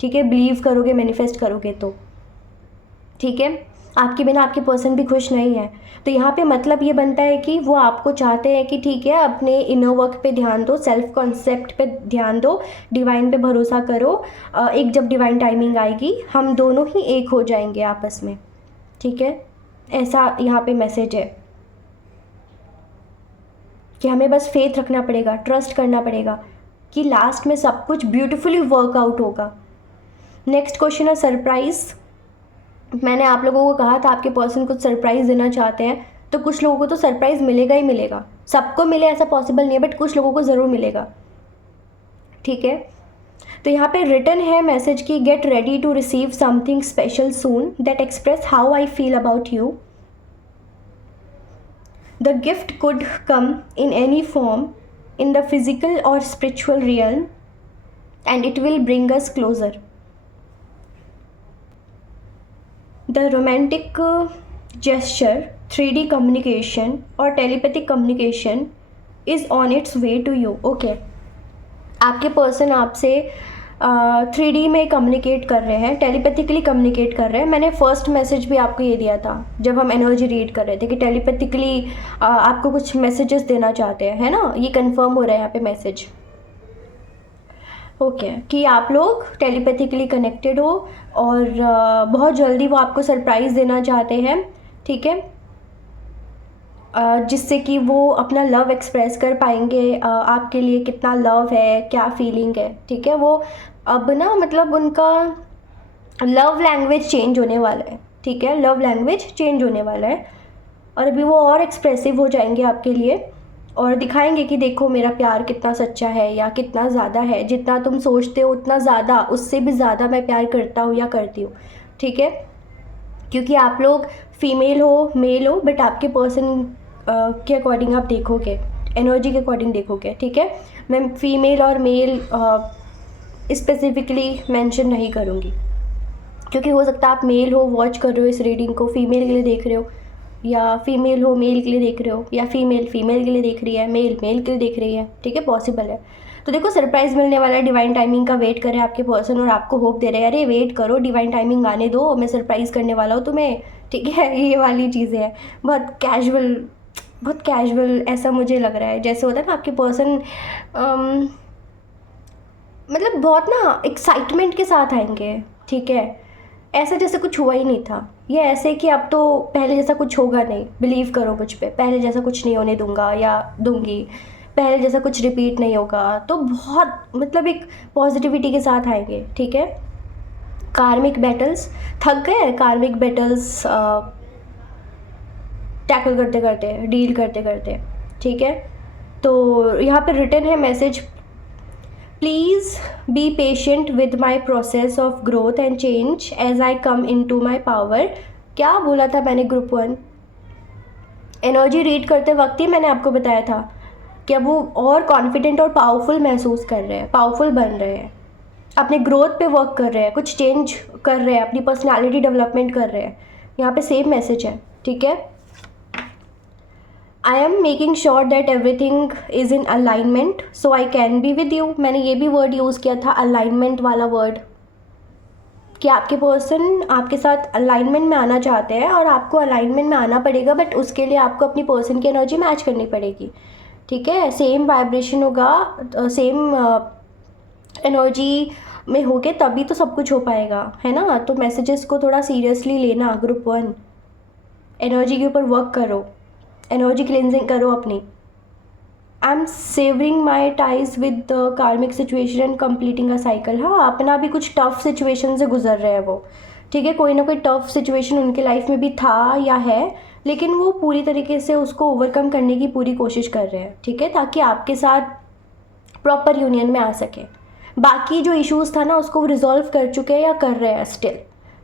ठीक है, बिलीव करोगे, मैनिफेस्ट करोगे तो, ठीक है। आपके बिना आपके पर्सन भी खुश नहीं है, तो यहाँ पे मतलब ये बनता है कि वो आपको चाहते हैं कि ठीक है, अपने इनर वर्क पे ध्यान दो, सेल्फ कॉन्सेप्ट पे ध्यान दो, डिवाइन पे भरोसा करो। एक जब डिवाइन टाइमिंग आएगी हम दोनों ही एक हो जाएंगे आपस में, ठीक है। ऐसा यहाँ पे मैसेज है कि हमें बस फेथ रखना पड़ेगा, ट्रस्ट करना पड़ेगा कि लास्ट में सब कुछ ब्यूटीफुली वर्कआउट होगा। नेक्स्ट क्वेश्चन है सरप्राइज़। मैंने आप लोगों को कहा था आपके पर्सन कुछ सरप्राइज़ देना चाहते हैं, तो कुछ लोगों को तो सरप्राइज़ मिलेगा ही मिलेगा, सबको मिले ऐसा पॉसिबल नहीं है, बट कुछ लोगों को ज़रूर मिलेगा, ठीक है। तो यहाँ पे रिटन है मैसेज की get ready to receive something special soon that express how I feel about you. The gift could come in any form in the physical or spiritual realm and it will bring us closer. The romantic gesture, 3D communication or telepathic communication is on its way to you. Okay. आपके person आपसे 3D में communicate कर रहे हैं, telepathically communicate कर रहे हैं। मैंने फर्स्ट मैसेज भी आपको ये दिया था जब हम एनर्जी रीड कर रहे थे कि टेलीपैथिकली आपको कुछ मैसेजेस देना चाहते हैं, है ना। ये कंफर्म हो रहा है यहाँ पे मैसेज, ओके कि आप लोग टेलीपैथिकली कनेक्टेड हो और बहुत जल्दी वो आपको सरप्राइज़ देना चाहते हैं, ठीक है, जिससे कि वो अपना लव एक्सप्रेस कर पाएंगे, आपके लिए कितना लव है, क्या फीलिंग है, ठीक है। वो अब ना मतलब उनका लव लैंग्वेज चेंज होने वाला है, ठीक है, लव लैंग्वेज चेंज होने वाला है और अभी वो और एक्सप्रेसिव हो जाएंगे आपके लिए और दिखाएंगे कि देखो मेरा प्यार कितना सच्चा है या कितना ज़्यादा है, जितना तुम सोचते हो उतना ज़्यादा, उससे भी ज़्यादा मैं प्यार करता हूँ या करती हूँ, ठीक है। क्योंकि आप लोग फीमेल हो मेल हो, बट आपके पर्सन के अकॉर्डिंग आप देखोगे, एनर्जी के अकॉर्डिंग देखोगे, ठीक है। मैं फीमेल और मेल स्पेसिफिकली मेंशन नहीं करूँगी क्योंकि हो सकता है आप मेल हो, वॉच कर रहे हो इस रीडिंग को, फीमेल के लिए देख रहे हो, या फीमेल हो मेल के लिए देख रहे हो, या फीमेल फीमेल के लिए देख रही है, मेल मेल के लिए देख रही है, ठीक है, पॉसिबल है। तो देखो सरप्राइज़ मिलने वाला है, डिवाइन टाइमिंग का वेट करे आपके पर्सन और आपको होप दे रहे हैं, अरे वेट करो डिवाइन टाइमिंग आने दो, मैं सरप्राइज़ करने वाला हूँ तुम्हें, ठीक है। ये वाली चीज़ें हैं, बहुत कैजुअल ऐसा मुझे लग रहा है, जैसे होता है ना आपके पर्सन मतलब बहुत ना एक्साइटमेंट के साथ आएंगे, ठीक है, ऐसा जैसे कुछ हुआ ही नहीं था, ये ऐसे कि अब तो पहले जैसा कुछ होगा नहीं, बिलीव करो मुझ पे, पहले जैसा कुछ नहीं होने दूंगा या दूंगी, पहले जैसा कुछ रिपीट नहीं होगा, तो बहुत मतलब एक पॉजिटिविटी के साथ आएंगे, ठीक है। कार्मिक बैटल्स, थक गए कार्मिक बैटल्स टैकल करते करते, डील करते करते, ठीक है। तो यहाँ पे रिटन है message, please be patient with my process of growth and change as I come in to my power. क्या बोला था मैंने ग्रुप 1 एनर्जी रीड करते वक्त ही मैंने आपको बताया था कि अब वो और कॉन्फिडेंट और पावरफुल महसूस कर रहे हैं, पावरफुल बन रहे हैं, अपने ग्रोथ पे वर्क कर रहे हैं, कुछ चेंज कर रहे हैं, अपनी पर्सनालिटी डेवलपमेंट कर रहे हैं। यहाँ पे सेम मैसेज है, ठीक है। I am making sure that everything is in alignment so I can be with you. मैंने ये भी वर्ड यूज़ किया था, अलाइनमेंट वाला वर्ड, कि आपके पर्सन आपके साथ अलाइनमेंट में आना चाहते हैं और आपको अलाइनमेंट में आना पड़ेगा, बट उसके लिए आपको अपनी पर्सन की एनर्जी मैच करनी पड़ेगी, ठीक है। सेम वाइब्रेशन होगा, सेम एनर्जी में होगे तभी तो सब कुछ हो पाएगा, है ना। तो मैसेजेस को थोड़ा सीरियसली लेना। ग्रुप 1 एनर्जी के ऊपर वर्क करो, एनर्जी क्लिनजिंग करो अपनी। I am savouring my ties with the कार्मिक situation and completing a cycle. हाँ, अपना भी कुछ टफ सिचुएशन से गुजर रहे हैं वो, ठीक है, कोई ना कोई टफ सिचुएशन उनके लाइफ में भी था या है, लेकिन वो पूरी तरीके से उसको ओवरकम करने की पूरी कोशिश कर रहे हैं, ठीक है, ताकि आपके साथ प्रॉपर यूनियन में आ सके। बाकी जो इश्यूज़ था ना उसको वो रिजॉल्व कर चुके हैं या कर रहे हैं स्टिल,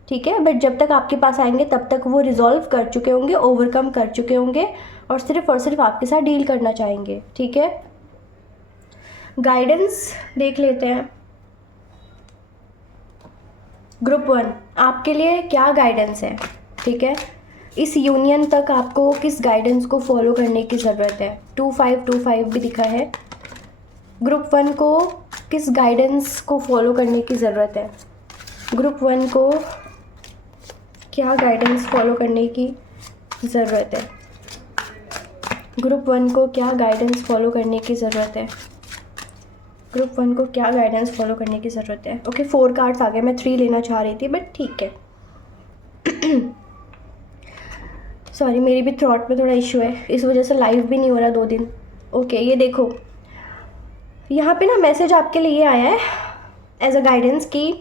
ठीक है, बट जब तक आपके पास आएंगे तब तक वो रिजॉल्व कर चुके होंगे, ओवरकम कर चुके होंगे और सिर्फ आपके साथ डील करना चाहेंगे, ठीक है। गाइडेंस देख लेते हैं। ग्रुप 1 आपके लिए क्या गाइडेंस है, ठीक है। इस यूनियन तक आपको किस गाइडेंस को फॉलो करने की ज़रूरत है। 2525 भी दिखा है। ग्रुप 1 को किस गाइडेंस को फॉलो करने की ज़रूरत है। ग्रुप 1 को क्या गाइडेंस फॉलो करने की ज़रूरत है। ग्रुप 1 को क्या गाइडेंस फॉलो करने की ज़रूरत है। ग्रुप 1 को क्या गाइडेंस फॉलो करने की ज़रूरत है। ओके 4 कार्ड्स आ गए। मैं 3 लेना चाह रही थी बट ठीक है। सॉरी मेरी भी थ्रॉट में थोड़ा इशू है, इस वजह से लाइव भी नहीं हो रहा 2 दिन। ओके ये देखो यहाँ पे ना मैसेज आपके लिए ये आया है एज अ गाइडेंस कि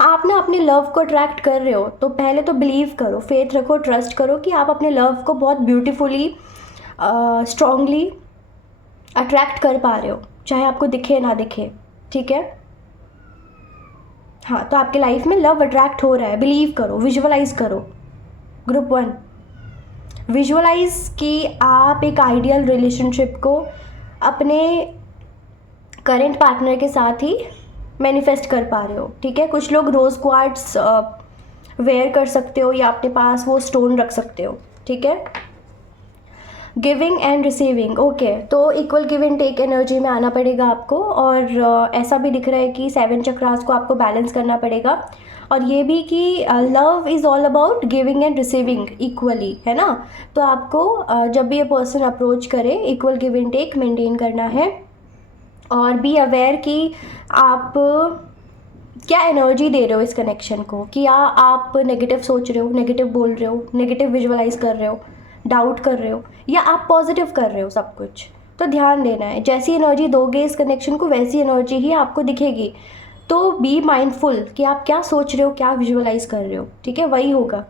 आप ना अपने लव को अट्रैक्ट कर रहे हो, तो पहले तो बिलीव करो, फेथ रखो, ट्रस्ट करो कि आप अपने लव को बहुत ब्यूटीफुली स्ट्रांगली अट्रैक्ट कर पा रहे हो, चाहे आपको दिखे ना दिखे, ठीक है। हाँ तो आपके लाइफ में लव अट्रैक्ट हो रहा है, बिलीव करो, विजुअलाइज करो। ग्रुप 1 विजुअलाइज कि आप एक आइडियल रिलेशनशिप को अपने करेंट पार्टनर के साथ ही मैनिफेस्ट कर पा रहे हो, ठीक है। कुछ लोग रोज़ क्वार्ट्स वेयर कर सकते हो या अपने पास वो स्टोन रख सकते हो, ठीक है। गिविंग एंड रिसीविंग, ओके तो equal give and take energy में आना पड़ेगा आपको। और ऐसा भी दिख रहा है कि 7 चक्रास को आपको बैलेंस करना पड़ेगा। और ये भी कि love is all about giving and receiving equally, है ना। तो आपको जब भी ये पर्सन अप्रोच करे equal give and take maintain करना है। और बी अवेयर कि आप क्या एनर्जी दे रहे हो इस कनेक्शन को, कि या आप नेगेटिव सोच रहे हो, नेगेटिव बोल रहे हो, नेगेटिव विजुअलाइज कर रहे हो, डाउट कर रहे हो, या आप पॉजिटिव कर रहे हो सब कुछ। तो ध्यान देना है, जैसी एनर्जी दोगे इस कनेक्शन को वैसी एनर्जी ही आपको दिखेगी। तो बी माइंडफुल कि आप क्या सोच रहे हो, क्या विजुअलाइज कर रहे हो, ठीक है, वही होगा,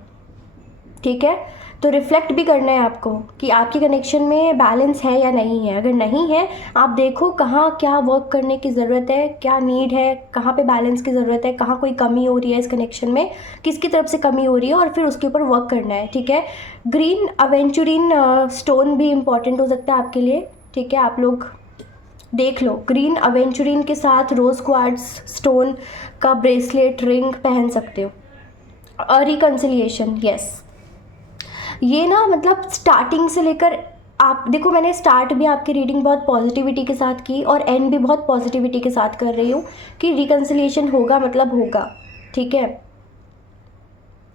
ठीक है। तो रिफ्लेक्ट भी करना है आपको कि आपके कनेक्शन में बैलेंस है या नहीं है। अगर नहीं है आप देखो कहाँ क्या वर्क करने की ज़रूरत है, क्या नीड है, कहाँ पे बैलेंस की ज़रूरत है, कहाँ कोई कमी हो रही है इस कनेक्शन में, किसकी तरफ से कमी हो रही है, और फिर उसके ऊपर वर्क करना है, ठीक है। ग्रीन अवेंचुरिन स्टोन भी इम्पॉर्टेंट हो सकता है आपके लिए, ठीक है। आप लोग देख लो, ग्रीन अवेंचुरिन के साथ रोज़ क्वार्ट्स स्टोन का ब्रेसलेट रिंग पहन सकते हो। और रिकन्सिलिएशन, यस ये ना मतलब स्टार्टिंग से लेकर आप देखो, मैंने स्टार्ट भी आपकी रीडिंग बहुत पॉजिटिविटी के साथ की और एंड भी बहुत पॉजिटिविटी के साथ कर रही हूँ कि रिकन्सिलिएशन होगा, मतलब होगा, ठीक है,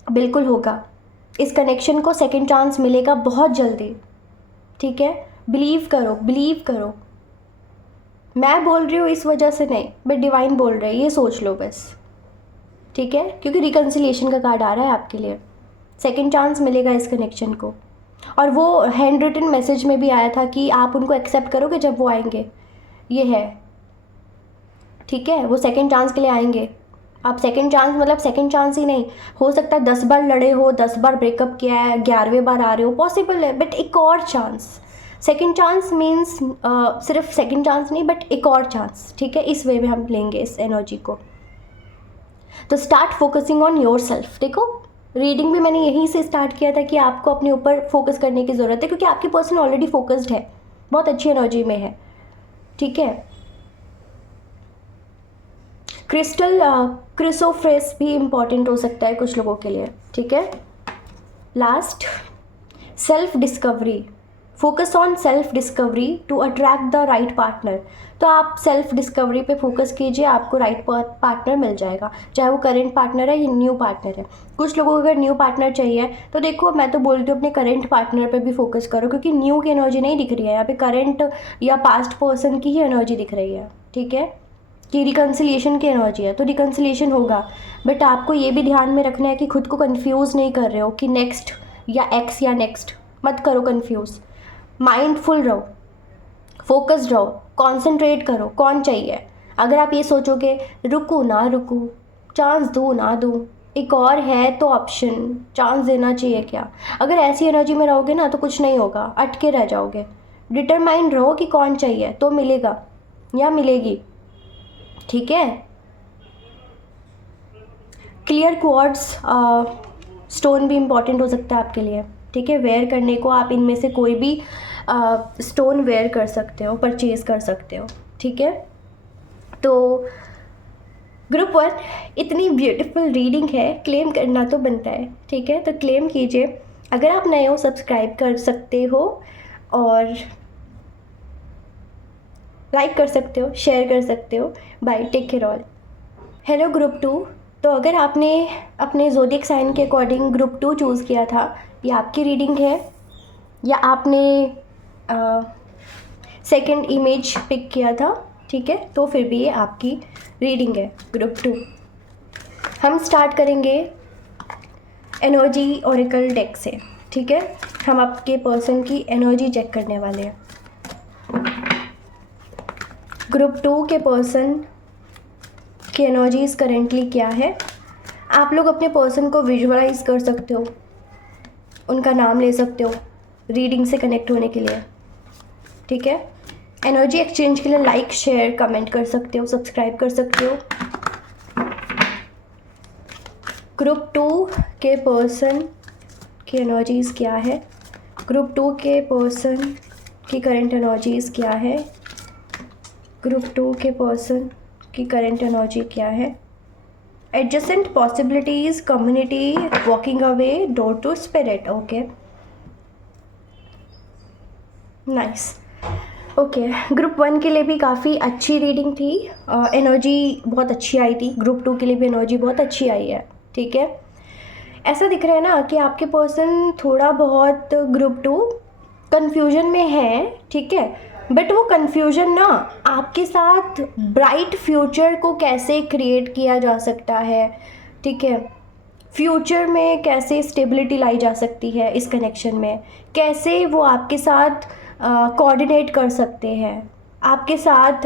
बिल्कुल होगा। इस कनेक्शन को सेकंड चांस मिलेगा बहुत जल्दी, ठीक है। बिलीव करो, बिलीव करो। मैं बोल रही हूँ इस वजह से नहीं, बट डिवाइन बोल रहे हैं, ये सोच लो बस, ठीक है, क्योंकि रिकन्सिलिएशन का कार्ड आ रहा है आपके लिए। सेकंड चांस मिलेगा इस कनेक्शन को। और वो हैंड रिटन मैसेज में भी आया था कि आप उनको एक्सेप्ट करोगे जब वो आएंगे, ये है, ठीक है। वो सेकंड चांस के लिए आएंगे। आप सेकंड चांस मतलब सेकंड चांस ही नहीं, हो सकता है 10 बार लड़े हो, 10 बार ब्रेकअप किया है, 11वें बार आ रहे हो, पॉसिबल है, बट एक और चांस। सेकंड चांस मीन्स सिर्फ सेकंड चांस नहीं बट एक और चांस, ठीक है। इस वे में हम लेंगे इस एनर्जी को। तो start focusing on your self. देखो रीडिंग भी मैंने यहीं से स्टार्ट किया था कि आपको अपने ऊपर फोकस करने की ज़रूरत है, क्योंकि आपकी पर्सन ऑलरेडी फोकस्ड है, बहुत अच्छी एनर्जी में है, ठीक है। क्रिस्टल क्रिसोफ्रेस भी इम्पॉर्टेंट हो सकता है कुछ लोगों के लिए, ठीक है। Last self discovery, focus on self discovery to attract the right partner. तो आप सेल्फ डिस्कवरी पे फोकस कीजिए, आपको राइट पार्टनर मिल जाएगा, चाहे वो करेंट पार्टनर है या न्यू पार्टनर है। कुछ लोगों को अगर न्यू पार्टनर चाहिए तो देखो मैं तो बोलती हूँ अपने करेंट पार्टनर पे भी फोकस करो, क्योंकि न्यू की एनर्जी नहीं दिख रही है यहाँ पे, करेंट या पास्ट पर्सन की ही एनर्जी दिख रही है, ठीक है, कि रिकन्सिलिएशन की एनर्जी है। तो रिकन्सिलिएशन होगा, बट आपको ये भी ध्यान में रखना है कि खुद को कन्फ्यूज़ नहीं कर रहे हो कि नेक्स्ट या एक्स या नेक्स्ट, मत करो कन्फ्यूज़। माइंडफुल रहो, फोकस्ड रहो, कॉन्सेंट्रेट करो कौन चाहिए। अगर आप ये सोचोगे रुकूँ ना रुकूँ, चांस दूँ ना दूँ, एक और है तो ऑप्शन, चांस देना चाहिए क्या, अगर ऐसी एनर्जी में रहोगे ना तो कुछ नहीं होगा, अटके रह जाओगे। डिटरमाइंड रहो कि कौन चाहिए तो मिलेगा या मिलेगी, ठीक है। क्लियर क्वार्ट्स स्टोन भी इम्पॉर्टेंट हो सकता है आपके लिए, ठीक है। वेयर करने को आप इनमें से कोई भी स्टोन वेयर कर सकते हो, परचेज़ कर सकते हो, ठीक है। तो ग्रुप 1, इतनी ब्यूटीफुल रीडिंग है, क्लेम करना तो बनता है, ठीक है? तो क्लेम कीजिए। अगर आप नए हो सब्सक्राइब कर सकते हो और लाइक कर सकते हो, शेयर कर सकते हो। Bye, take care all. Hello group 2। तो अगर आपने अपने ज़ोडिएक साइन के अकॉर्डिंग ग्रुप 2 चूज़ किया था, ये आपकी रीडिंग है, या आपने सेकंड इमेज पिक किया था, ठीक है? तो फिर भी ये आपकी रीडिंग है ग्रुप 2। हम स्टार्ट करेंगे एनर्जी ओरेकल डेक से, ठीक है? हम आपके पर्सन की एनर्जी चेक करने वाले हैं। ग्रुप 2 के पर्सन की एनर्जीज करेंटली क्या है? आप लोग अपने पर्सन को विजुअलाइज कर सकते हो, उनका नाम ले सकते हो रीडिंग से कनेक्ट होने के लिए, ठीक है? एनर्जी एक्सचेंज के लिए लाइक, शेयर, कमेंट कर सकते हो, सब्सक्राइब कर सकते हो। ग्रुप 2 के पर्सन की एनर्जीज़ क्या है? ग्रुप 2 के पर्सन की करंट एनर्जीज़ क्या है? ग्रुप 2 के पर्सन की करंट एनर्जी क्या है? Adjacent possibilities, community, walking away, door to spirit. Okay, nice. Okay, group 1 के लिए भी काफ़ी अच्छी रीडिंग थी, एनर्जी बहुत अच्छी आई थी। ग्रुप 2 के लिए भी एनर्जी बहुत अच्छी आई है, ठीक है? ऐसा दिख रहा है ना कि आपके पर्सन थोड़ा बहुत ग्रुप 2 कन्फ्यूजन में है, ठीक है? बट वो कन्फ्यूजन ना आपके साथ ब्राइट फ्यूचर को कैसे क्रिएट किया जा सकता है, ठीक है? फ्यूचर में कैसे स्टेबिलिटी लाई जा सकती है इस कनेक्शन में, कैसे वो आपके साथ कोऑर्डिनेट कर सकते हैं, आपके साथ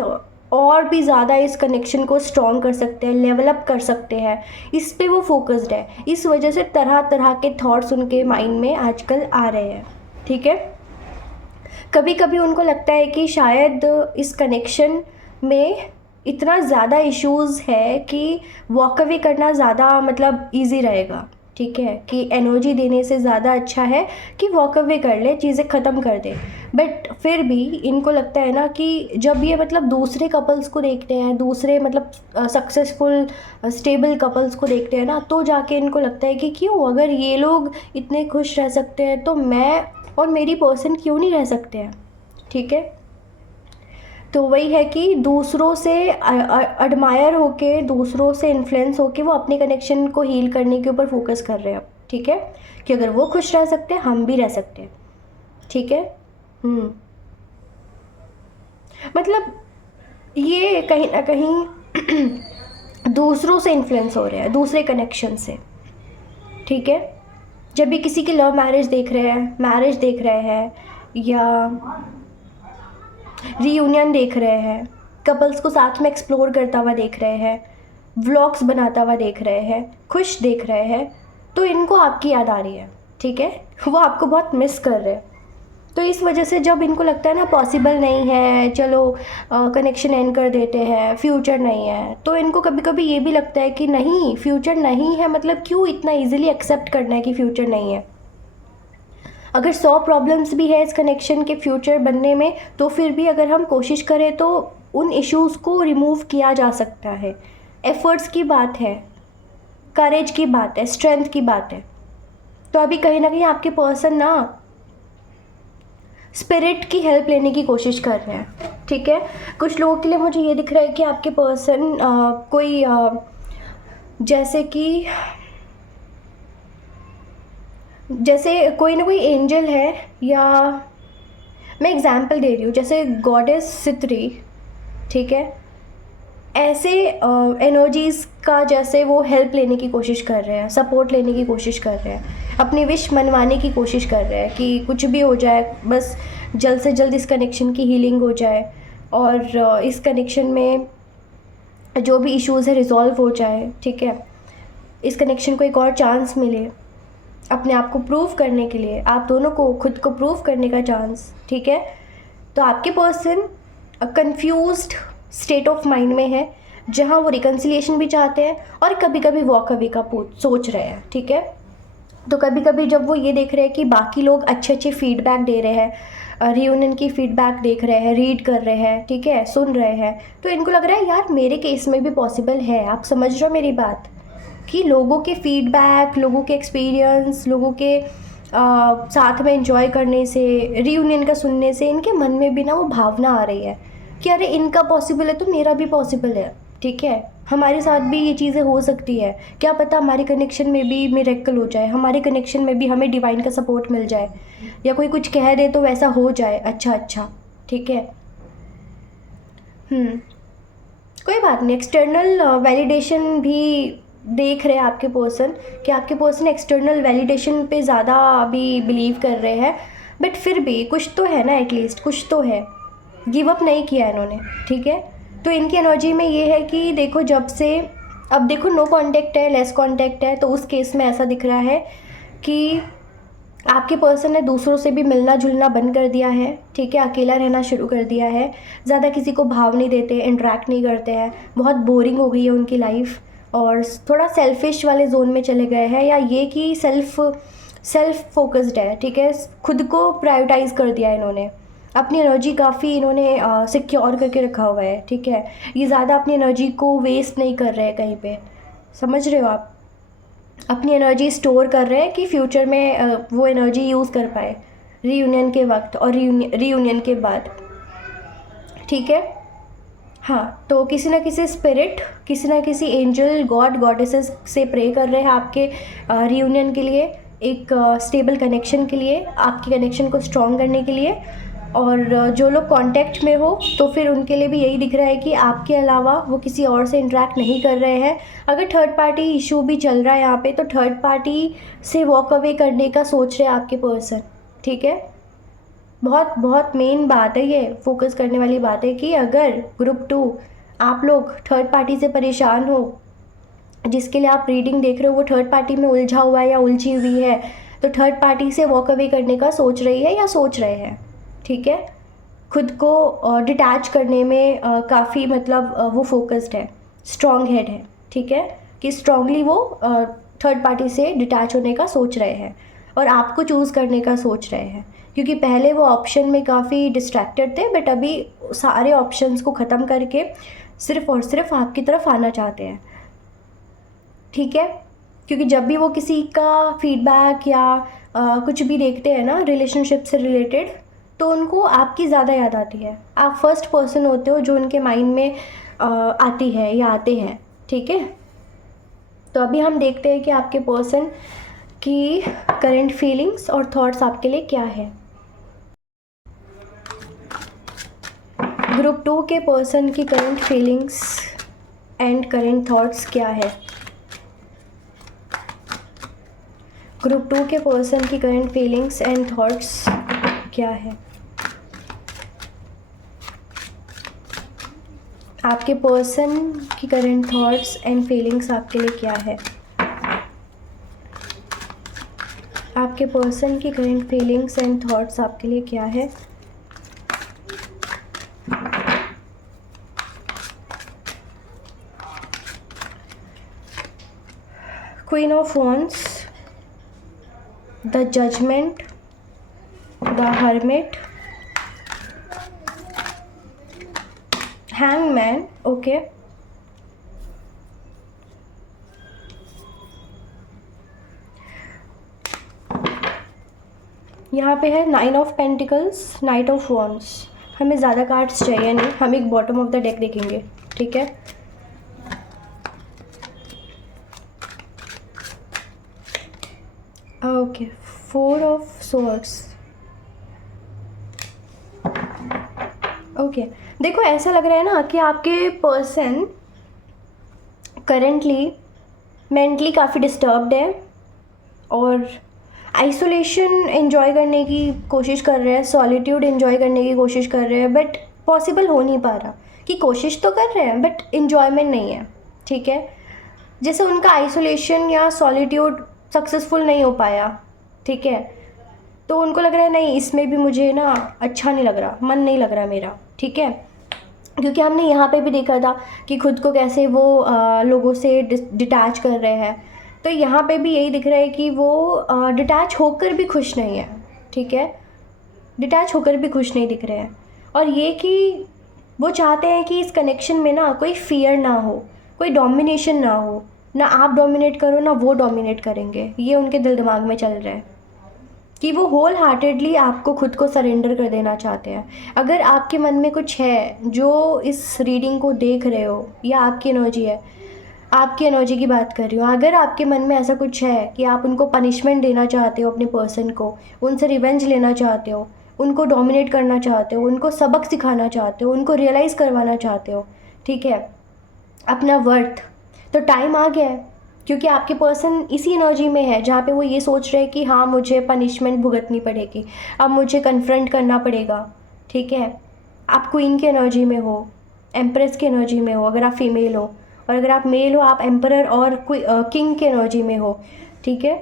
और भी ज़्यादा इस कनेक्शन को स्ट्रॉन्ग कर सकते हैं, लेवल अप कर सकते हैं, इस पे वो फोकस्ड है। इस वजह से तरह तरह के थॉट्स उनके माइंड में आजकल आ रहे हैं, ठीक है? कभी कभी उनको लगता है कि शायद इस कनेक्शन में इतना ज़्यादा इश्यूज़ है कि वॉक अवे करना ज़्यादा मतलब ईजी रहेगा, ठीक है? कि एनर्जी देने से ज़्यादा अच्छा है कि वॉक अवे कर ले, चीज़ें ख़त्म कर दे। बट फिर भी इनको लगता है ना कि जब ये मतलब दूसरे कपल्स को देखते हैं, दूसरे मतलब सक्सेसफुल स्टेबल कपल्स को देखते हैं ना, तो जाके इनको लगता है कि क्यों, अगर ये लोग इतने खुश रह सकते हैं तो मैं और मेरी पर्सन क्यों नहीं रह सकते हैं, ठीक है? तो वही है कि दूसरों से एडमायर होके, दूसरों से इन्फ्लुएंस होके वो अपने कनेक्शन को हील करने के ऊपर फोकस कर रहे हैं, ठीक है? कि अगर वो खुश रह सकते हैं, हम भी रह सकते हैं, ठीक है? मतलब ये कहीं ना कहीं दूसरों से इन्फ्लुएंस हो रहे हैं, दूसरे कनेक्शन से, ठीक है? जब भी किसी की लव मैरिज देख रहे हैं, मैरिज देख रहे हैं, या रीयूनियन देख रहे हैं, कपल्स को साथ में एक्सप्लोर करता हुआ देख रहे हैं, व्लॉग्स बनाता हुआ देख रहे हैं, खुश देख रहे हैं, तो इनको आपकी याद आ रही है, ठीक है? वो आपको बहुत मिस कर रहे हैं। तो इस वजह से जब इनको लगता है ना पॉसिबल नहीं है, चलो कनेक्शन एंड कर देते हैं, फ्यूचर नहीं है, तो इनको कभी कभी ये भी लगता है कि नहीं, फ्यूचर नहीं है मतलब क्यों इतना इजीली एक्सेप्ट करना है कि फ्यूचर नहीं है? अगर 100 प्रॉब्लम्स भी है इस कनेक्शन के फ्यूचर बनने में, तो फिर भी अगर हम कोशिश करें तो उन इश्यूज़ को रिमूव किया जा सकता है। एफर्ट्स की बात है, करेज की बात है, स्ट्रेंथ की बात है। तो अभी कहीं ना कहीं आपके पर्सन ना स्पिरिट की हेल्प लेने की कोशिश कर रहे हैं, ठीक है? कुछ लोगों के लिए मुझे ये दिख रहा है कि आपके पर्सन कोई जैसे कि जैसे कोई ना कोई एंजल है, या मैं एग्जांपल दे रही हूँ, जैसे गॉडेस सित्री, ठीक है? ऐसे एनर्जीज़ का जैसे वो हेल्प लेने की कोशिश कर रहे हैं, सपोर्ट लेने की कोशिश कर रहे हैं, अपनी विश मनवाने की कोशिश कर रहे हैं कि कुछ भी हो जाए, बस जल्द से जल्द इस कनेक्शन की हीलिंग हो जाए, और इस कनेक्शन में जो भी इश्यूज़ है रिज़ॉल्व हो जाए, ठीक है? इस कनेक्शन को एक और चांस मिले अपने आप को प्रूव करने के लिए, आप दोनों को खुद को प्रूव करने का चांस, ठीक है? तो आपके person confused state of mind में है, जहाँ वो रिकन्सिलिएशन भी चाहते हैं और कभी कभी वॉक अवे का सोच रहे हैं, ठीक है? तो कभी कभी जब वो ये देख रहे हैं कि बाकी लोग अच्छे अच्छे फीडबैक दे रहे हैं, रियूनियन की फीडबैक देख रहे हैं, रीड कर रहे हैं, ठीक है, सुन रहे हैं, तो इनको लग रहा है यार मेरे केस में भी पॉसिबल है। आप समझ रहे हो मेरी बात, कि लोगों के फीडबैक, लोगों के एक्सपीरियंस, लोगों के साथ में एंजॉय करने से, रियूनियन का सुनने से इनके मन में भी ना वो भावना आ रही है कि अरे इनका पॉसिबल है तो मेरा भी पॉसिबल है, ठीक है, हमारे साथ भी ये चीज़ें हो सकती है, क्या पता हमारे कनेक्शन में भी मिरेकल हो जाए, हमारे कनेक्शन में भी हमें डिवाइन का सपोर्ट मिल जाए, या कोई कुछ कह दे तो वैसा हो जाए, अच्छा अच्छा, ठीक है। कोई बात नहीं, एक्सटर्नल वैलिडेशन भी देख रहे हैं आपके पर्सन, कि आपके पर्सन एक्सटर्नल वैलिडेशन पे ज़्यादा अभी बिलीव कर रहे हैं, बट फिर भी कुछ तो है ना, एटलीस्ट कुछ तो है, गिव अप नहीं किया इन्होंने, ठीक है। तो इनकी एनर्जी में ये है कि देखो जब से, अब देखो नो कांटेक्ट है, लेस कांटेक्ट है, तो उस केस में ऐसा दिख रहा है कि आपके पर्सन ने दूसरों से भी मिलना जुलना बंद कर दिया है, ठीक है, अकेला रहना शुरू कर दिया है, ज़्यादा किसी को भाव नहीं देते, इंटरेक्ट नहीं करते हैं, बहुत बोरिंग हो गई है उनकी लाइफ, और थोड़ा सेल्फिश वाले जोन में चले गए हैं, या ये कि सेल्फ फोकस्ड है, ठीक है, खुद को प्रायोरिटाइज़ कर दिया इन्होंने, अपनी एनर्जी काफ़ी इन्होंने सिक्योर करके रखा हुआ है, ठीक है, ये ज़्यादा अपनी एनर्जी को वेस्ट नहीं कर रहे हैं कहीं पे, समझ रहे हो आप, अपनी एनर्जी स्टोर कर रहे हैं कि फ्यूचर में वो एनर्जी यूज़ कर पाए रीयूनियन के वक्त और रीयूनियन के बाद, ठीक है। हाँ, तो किसी ना किसी स्पिरिट, किसी ना किसी एंजल, गॉड, गॉडेसेस से प्रे कर रहे हैं आपके रीयूनियन के लिए, एक स्टेबल कनेक्शन के लिए, आपके कनेक्शन को स्ट्रॉन्ग करने के लिए, और जो लोग कांटेक्ट में हो तो फिर उनके लिए भी यही दिख रहा है कि आपके अलावा वो किसी और से इंटरेक्ट नहीं कर रहे हैं। अगर थर्ड पार्टी इशू भी चल रहा है यहाँ पे, तो थर्ड पार्टी से वॉक अवे करने का सोच रहे हैं आपके पर्सन, ठीक है। बहुत बहुत मेन बात है ये, फोकस करने वाली बात है कि अगर ग्रुप 2 आप लोग थर्ड पार्टी से परेशान हो, जिसके लिए आप रीडिंग देख रहे हो वो थर्ड पार्टी में उलझा हुआ है या उलझी हुई है, तो थर्ड पार्टी से वॉक अवे करने का सोच रही है या सोच रहे हैं, ठीक है, खुद को डिटैच करने में काफ़ी मतलब वो फोकस्ड है, स्ट्रॉन्ग हेड है, ठीक है, कि स्ट्रांगली वो थर्ड पार्टी से डिटैच होने का सोच रहे हैं और आपको चूज़ करने का सोच रहे हैं, क्योंकि पहले वो ऑप्शन में काफ़ी डिस्ट्रैक्टेड थे, बट अभी सारे ऑप्शंस को ख़त्म करके सिर्फ और सिर्फ आपकी तरफ आना चाहते हैं, ठीक है। क्योंकि जब भी वो किसी का फीडबैक या कुछ भी देखते हैं ना रिलेशनशिप से रिलेटेड, तो उनको आपकी ज़्यादा याद आती है, आप फर्स्ट पर्सन होते हो जो उनके माइंड में आती है या आते हैं, ठीक है। तो अभी हम देखते हैं कि आपके पर्सन की करंट फीलिंग्स और थॉट्स आपके लिए क्या है। ग्रुप 2 के पर्सन की current feelings and current thoughts क्या है। ग्रुप 2 के पर्सन की करंट फीलिंग्स एंड थॉट्स क्या है। आपके पर्सन की करंट थॉट्स एंड फीलिंग्स आपके लिए क्या है। आपके पर्सन की करंट फीलिंग्स एंड थॉट्स आपके लिए क्या है। Queen of wands, the judgement, the hermit, hangman, okay, यहाँ पे है 9 of pentacles, knight of wands. हमें ज़्यादा कार्ड्स चाहिए नहीं, हम एक बॉटम ऑफ द डेक देखेंगे, ठीक है। Okay, 4 of swords, okay. देखो ऐसा लग रहा है ना कि आपके पर्सन करेंटली मेंटली काफ़ी डिस्टर्ब्ड है और आइसोलेशन एंजॉय करने की कोशिश कर रहे हैं, सॉलिट्यूड एंजॉय करने की कोशिश कर रहे हैं, बट पॉसिबल हो नहीं पा रहा, कि कोशिश तो कर रहे हैं बट इन्जॉयमेंट नहीं है, ठीक है। जैसे उनका आइसोलेशन या सॉलिट्यूड सक्सेसफुल नहीं हो पाया, ठीक है, तो उनको लग रहा है नहीं इसमें भी मुझे ना अच्छा नहीं लग रहा, मन नहीं लग रहा मेरा, ठीक है। क्योंकि हमने यहाँ पे भी देखा था कि खुद को कैसे वो लोगों से डिटैच कर रहे हैं, तो यहाँ पे भी यही दिख रहा है कि वो डिटैच होकर भी खुश नहीं है, ठीक है। डिटैच होकर भी खुश नहीं दिख रहे हैं। और ये कि वो चाहते हैं कि इस कनेक्शन में ना कोई फियर ना हो, कोई डोमिनेशन ना हो, ना आप डोमिनेट करो ना वो डोमिनेट करेंगे। ये उनके दिल दिमाग में चल रहा है कि वो होल हार्टेडली आपको खुद को सरेंडर कर देना चाहते हैं। अगर आपके मन में कुछ है जो इस रीडिंग को देख रहे हो, या आपकी एनर्जी है, आपकी एनर्जी की बात कर रही हूँ, अगर आपके मन में ऐसा कुछ है कि आप उनको पनिशमेंट देना चाहते हो अपने पर्सन को, उनसे रिवेंज लेना चाहते हो, उनको डोमिनेट करना चाहते हो, उनको सबक सिखाना चाहते हो, उनको रियलाइज़ करवाना चाहते हो, ठीक है, अपना वर्थ, तो टाइम आ गया है। क्योंकि आपके पर्सन इसी एनर्जी में है जहाँ पे वो ये सोच रहे हैं कि हाँ मुझे पनिशमेंट भुगतनी पड़ेगी, अब मुझे कन्फ्रंट करना पड़ेगा, ठीक है। आप क्वीन की एनर्जी में हो, एम्प्रेस की एनर्जी में हो अगर आप फीमेल हो, और अगर आप मेल हो आप एम्परर और किंग की एनर्जी में हो, ठीक है।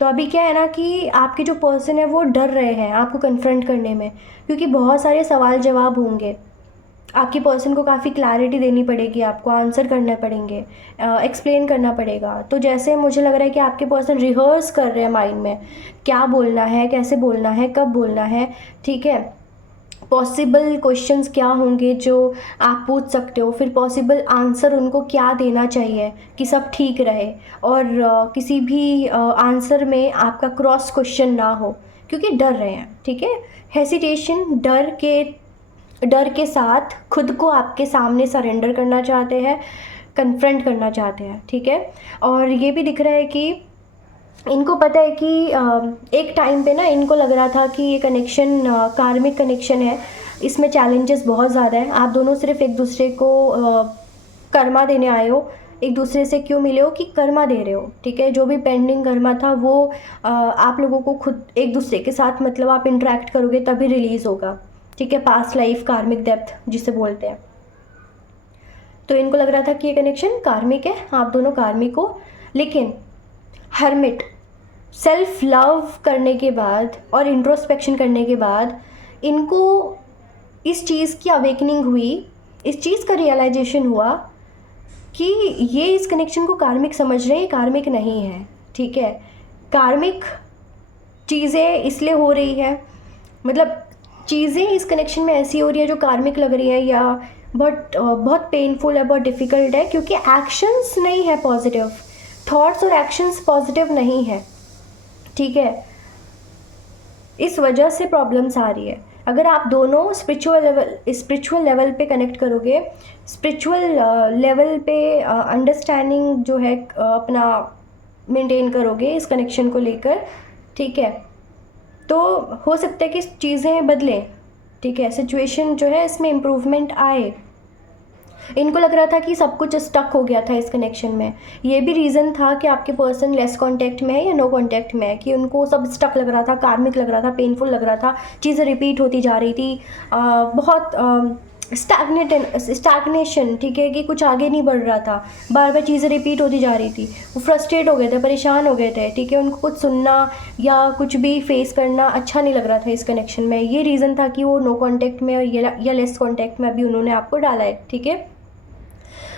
तो अभी क्या है ना कि आपके जो पर्सन है वो डर रहे हैं आपको कन्फ्रंट करने में, क्योंकि बहुत सारे सवाल जवाब होंगे। आपकी पर्सन को काफ़ी क्लैरिटी देनी पड़ेगी, आपको आंसर करने पड़ेंगे, एक्सप्लेन करना पड़ेगा। तो जैसे मुझे लग रहा है कि आपके पर्सन रिहर्स कर रहे हैं माइंड में, क्या बोलना है, कैसे बोलना है, कब बोलना है, ठीक है। पॉसिबल क्वेश्चंस क्या होंगे जो आप पूछ सकते हो, फिर पॉसिबल आंसर उनको क्या देना चाहिए कि सब ठीक रहे, और किसी भी आंसर में आपका क्रॉस क्वेश्चन ना हो, क्योंकि डर रहे हैं, ठीक है। हेसिटेशन, डर के साथ खुद को आपके सामने सरेंडर करना चाहते हैं, कन्फ्रंट करना चाहते हैं, ठीक है। और ये भी दिख रहा है कि इनको पता है कि एक टाइम पे ना इनको लग रहा था कि ये कनेक्शन कार्मिक कनेक्शन है, इसमें चैलेंजेस बहुत ज़्यादा है। आप दोनों सिर्फ एक दूसरे को कर्मा देने आए हो, एक दूसरे से क्यों मिले हो कि कर्मा दे रहे हो, ठीक है। जो भी पेंडिंग कर्मा था वो आप लोगों को खुद एक दूसरे के साथ मतलब आप इंटरेक्ट करोगे तभी रिलीज़ होगा, ठीक है। पास्ट लाइफ कार्मिक डेप्थ जिसे बोलते हैं। तो इनको लग रहा था कि ये कनेक्शन कार्मिक है, आप दोनों कार्मिक हो। लेकिन हर्मिट, सेल्फ लव करने के बाद और इंट्रोस्पेक्शन करने के बाद इनको इस चीज़ की अवेकनिंग हुई, इस चीज़ का रियलाइजेशन हुआ कि ये इस कनेक्शन को कार्मिक समझ रहे हैं, कार्मिक नहीं है, ठीक है। कार्मिक चीज़ें इसलिए हो रही है, मतलब चीज़ें इस कनेक्शन में ऐसी हो रही है जो कार्मिक लग रही है या बहुत पेनफुल है, बहुत डिफ़िकल्ट है, क्योंकि एक्शंस नहीं है पॉजिटिव, थॉट्स और एक्शंस पॉजिटिव नहीं है, ठीक है। इस वजह से प्रॉब्लम्स आ रही है। अगर आप दोनों स्पिरिचुअल लेवल पे कनेक्ट करोगे, स्पिरिचुअल लेवल पे अंडरस्टैंडिंग जो है अपना मेंटेन करोगे इस कनेक्शन को लेकर, ठीक है, तो हो सकता है कि चीज़ें बदलें, ठीक है, सिचुएशन जो है इसमें इम्प्रूवमेंट आए। इनको लग रहा था कि सब कुछ स्टक हो गया था इस कनेक्शन में। ये भी रीज़न था कि आपके पर्सन लेस कांटेक्ट में है या नो कांटेक्ट में है, कि उनको सब स्टक लग रहा था, कार्मिक लग रहा था, पेनफुल लग रहा था, चीज़ें रिपीट होती जा रही थी, बहुत स्टैग्नेशन, ठीक है, कि कुछ आगे नहीं बढ़ रहा था, बार बार चीज़ें रिपीट होती जा रही थी। वो फ्रस्ट्रेट हो गए थे, परेशान हो गए थे, ठीक है। उनको कुछ सुनना या कुछ भी फेस करना अच्छा नहीं लग रहा था इस कनेक्शन में। ये रीज़न था कि वो नो कांटेक्ट में या लेस कांटेक्ट में अभी उन्होंने आपको डाला है, ठीक है।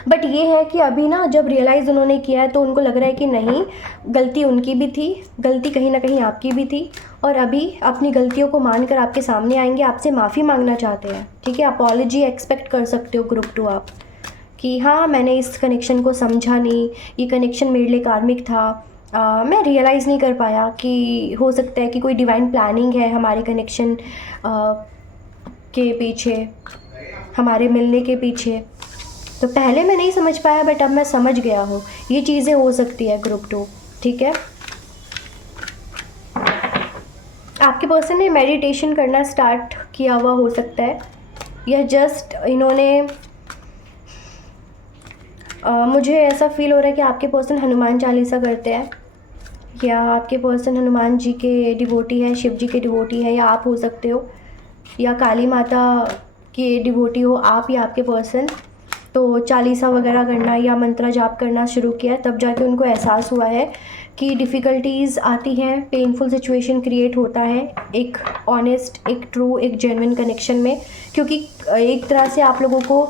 बट ये है कि अभी ना जब रियलाइज़ उन्होंने किया है तो उनको लग रहा है कि नहीं, गलती उनकी भी थी, गलती कहीं ना कहीं आपकी भी थी, और अभी अपनी गलतियों को मानकर आपके सामने आएंगे, आपसे माफ़ी मांगना चाहते हैं, ठीक है। अपॉलॉजी एक्सपेक्ट कर सकते हो ग्रुप 2 आप, कि हाँ मैंने इस कनेक्शन को समझा नहीं, ये कनेक्शन मेरे लिए कार्मिक था, मैं रियलाइज़ नहीं कर पाया कि हो सकता है कि कोई डिवाइन प्लानिंग है हमारे कनेक्शन के पीछे, हमारे मिलने के पीछे। तो पहले मैं नहीं समझ पाया बट अब मैं समझ गया हूँ, ये चीज़ें हो सकती है ग्रुप 2, ठीक है। आपके पर्सन ने मेडिटेशन करना स्टार्ट किया हुआ हो सकता है, या जस्ट इन्होंने मुझे ऐसा फील हो रहा है कि आपके पर्सन हनुमान चालीसा करते हैं, या आपके पर्सन हनुमान जी के डिवोटी है, शिव जी के डिवोटी है, या आप हो सकते हो, या काली माता के डिवोटी हो आप या आपके पर्सन। तो चालीसा वगैरह करना या मंत्र जाप करना शुरू किया, तब जाके उनको एहसास हुआ है कि डिफ़िकल्टीज़ आती हैं, पेनफुल सिचुएशन क्रिएट होता है एक ऑनेस्ट, एक ट्रू, एक जेन्युइन कनेक्शन में, क्योंकि एक तरह से आप लोगों को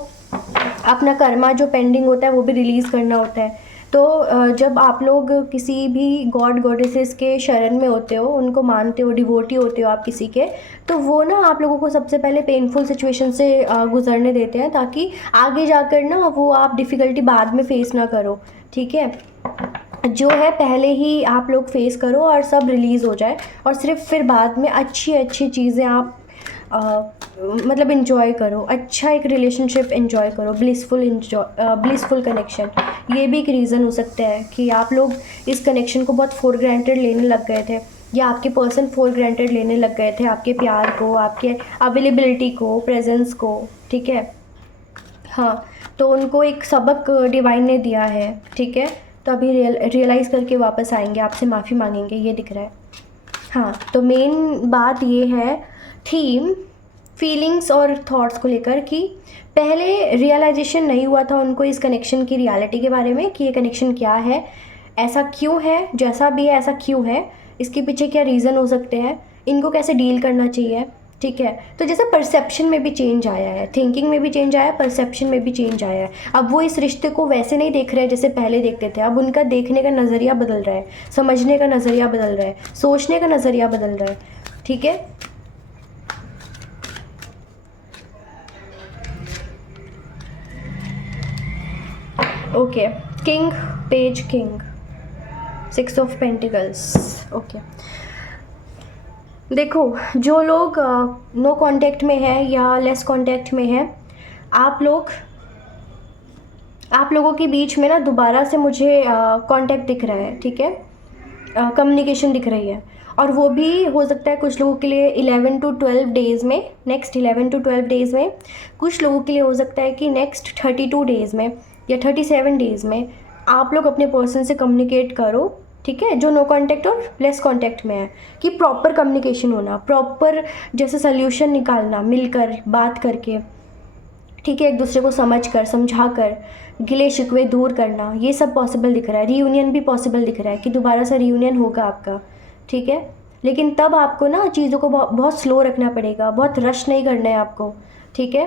अपना कर्मा जो पेंडिंग होता है वो भी रिलीज़ करना होता है। तो जब आप लोग किसी भी गॉड गॉडेसेस के शरण में होते हो, उनको मानते हो, डिवोटी होते हो आप किसी के, तो वो ना आप लोगों को सबसे पहले पेनफुल सिचुएशन से गुजरने देते हैं, ताकि आगे जाकर ना वो आप डिफ़िकल्टी बाद में फेस ना करो, ठीक है। जो है पहले ही आप लोग फेस करो और सब रिलीज़ हो जाए, और सिर्फ फिर बाद में अच्छी अच्छी चीज़ें आप मतलब इन्जॉय करो, अच्छा एक रिलेशनशिप इन्जॉय करो, ब्लिसफुल कनेक्शन। ये भी एक रीज़न हो सकता है कि आप लोग इस कनेक्शन को बहुत फॉर ग्रांटेड लेने लग गए थे, या आपके पर्सन फॉर ग्रांटेड लेने लग गए थे आपके प्यार को, आपके अवेलेबिलिटी को, प्रेजेंस को, ठीक है। हाँ, तो उनको एक सबक डिवाइन ने दिया है, ठीक है। तो अभी रियलाइज़ करके वापस आएंगे, आपसे माफ़ी मांगेंगे, ये दिख रहा है। हाँ, तो मेन बात ये है, थीम फीलिंग्स और थॉट्स को लेकर, कि पहले रियलाइजेशन नहीं हुआ था उनको इस कनेक्शन की रियलिटी के बारे में, कि ये कनेक्शन क्या है, ऐसा क्यों है, जैसा भी है ऐसा क्यों है, इसके पीछे क्या रीज़न हो सकते हैं, इनको कैसे डील करना चाहिए, ठीक है। तो जैसे परसेप्शन में भी चेंज आया है, थिंकिंग में भी चेंज आया है, परसेप्शन में भी चेंज आया है। अब वो इस रिश्ते को वैसे नहीं देख रहे हैं जैसे पहले देखते थे, अब उनका देखने का नज़रिया बदल रहा है, समझने का नज़रिया बदल रहा है, सोचने का नज़रिया बदल रहा है, ठीक है। Okay, king, page king, 6 of pentacles. Okay, देखो, जो लोग नो कांटेक्ट में है या लेस कांटेक्ट में है, आप लोगों के बीच में ना दोबारा से मुझे कांटेक्ट दिख रहा है, ठीक है, कम्युनिकेशन दिख रही है। और वो भी हो सकता है कुछ लोगों के लिए 11 to 12 डेज़ में, नेक्स्ट 11 to 12 डेज़ में, कुछ लोगों के लिए हो सकता है कि नेक्स्ट 32 डेज़ में या 37 डेज़ में आप लोग अपने पर्सन से कम्युनिकेट करो, ठीक है, जो नो कांटेक्ट और लेस कांटेक्ट में है, कि प्रॉपर कम्युनिकेशन होना, प्रॉपर जैसे सोल्यूशन निकालना, मिलकर बात करके, ठीक है, एक दूसरे को समझ कर, समझा कर, गिले शिकवे दूर करना, ये सब पॉसिबल दिख रहा है। रीयूनियन भी पॉसिबल दिख रहा है कि दोबारा से रीयूनियन होगा आपका, ठीक है। लेकिन तब आपको ना चीज़ों को बहुत स्लो रखना पड़ेगा, बहुत रश नहीं करना है आपको, ठीक है,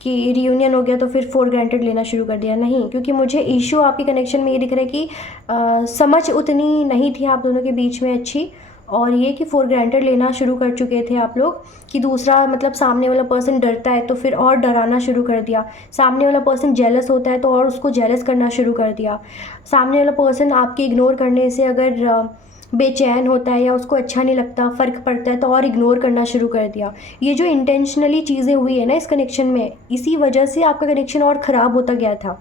कि रीयूनियन हो गया तो फिर फॉर ग्रांटेड लेना शुरू कर दिया, नहीं। क्योंकि मुझे इशू आपके कनेक्शन में ये दिख रहा है कि समझ उतनी नहीं थी आप दोनों के बीच में अच्छी, और ये कि फॉर ग्रांटेड लेना शुरू कर चुके थे आप लोग, कि दूसरा मतलब सामने वाला पर्सन डरता है तो फिर और डराना शुरू कर दिया, सामने वाला पर्सन जेलस होता है तो और उसको जेलस करना शुरू कर दिया, सामने वाला पर्सन आपके इग्नोर करने से अगर बेचैन होता है या उसको अच्छा नहीं लगता, फ़र्क पड़ता है, तो और इग्नोर करना शुरू कर दिया। ये जो इंटेंशनली चीज़ें हुई है ना इस कनेक्शन में, इसी वजह से आपका कनेक्शन और ख़राब होता गया था।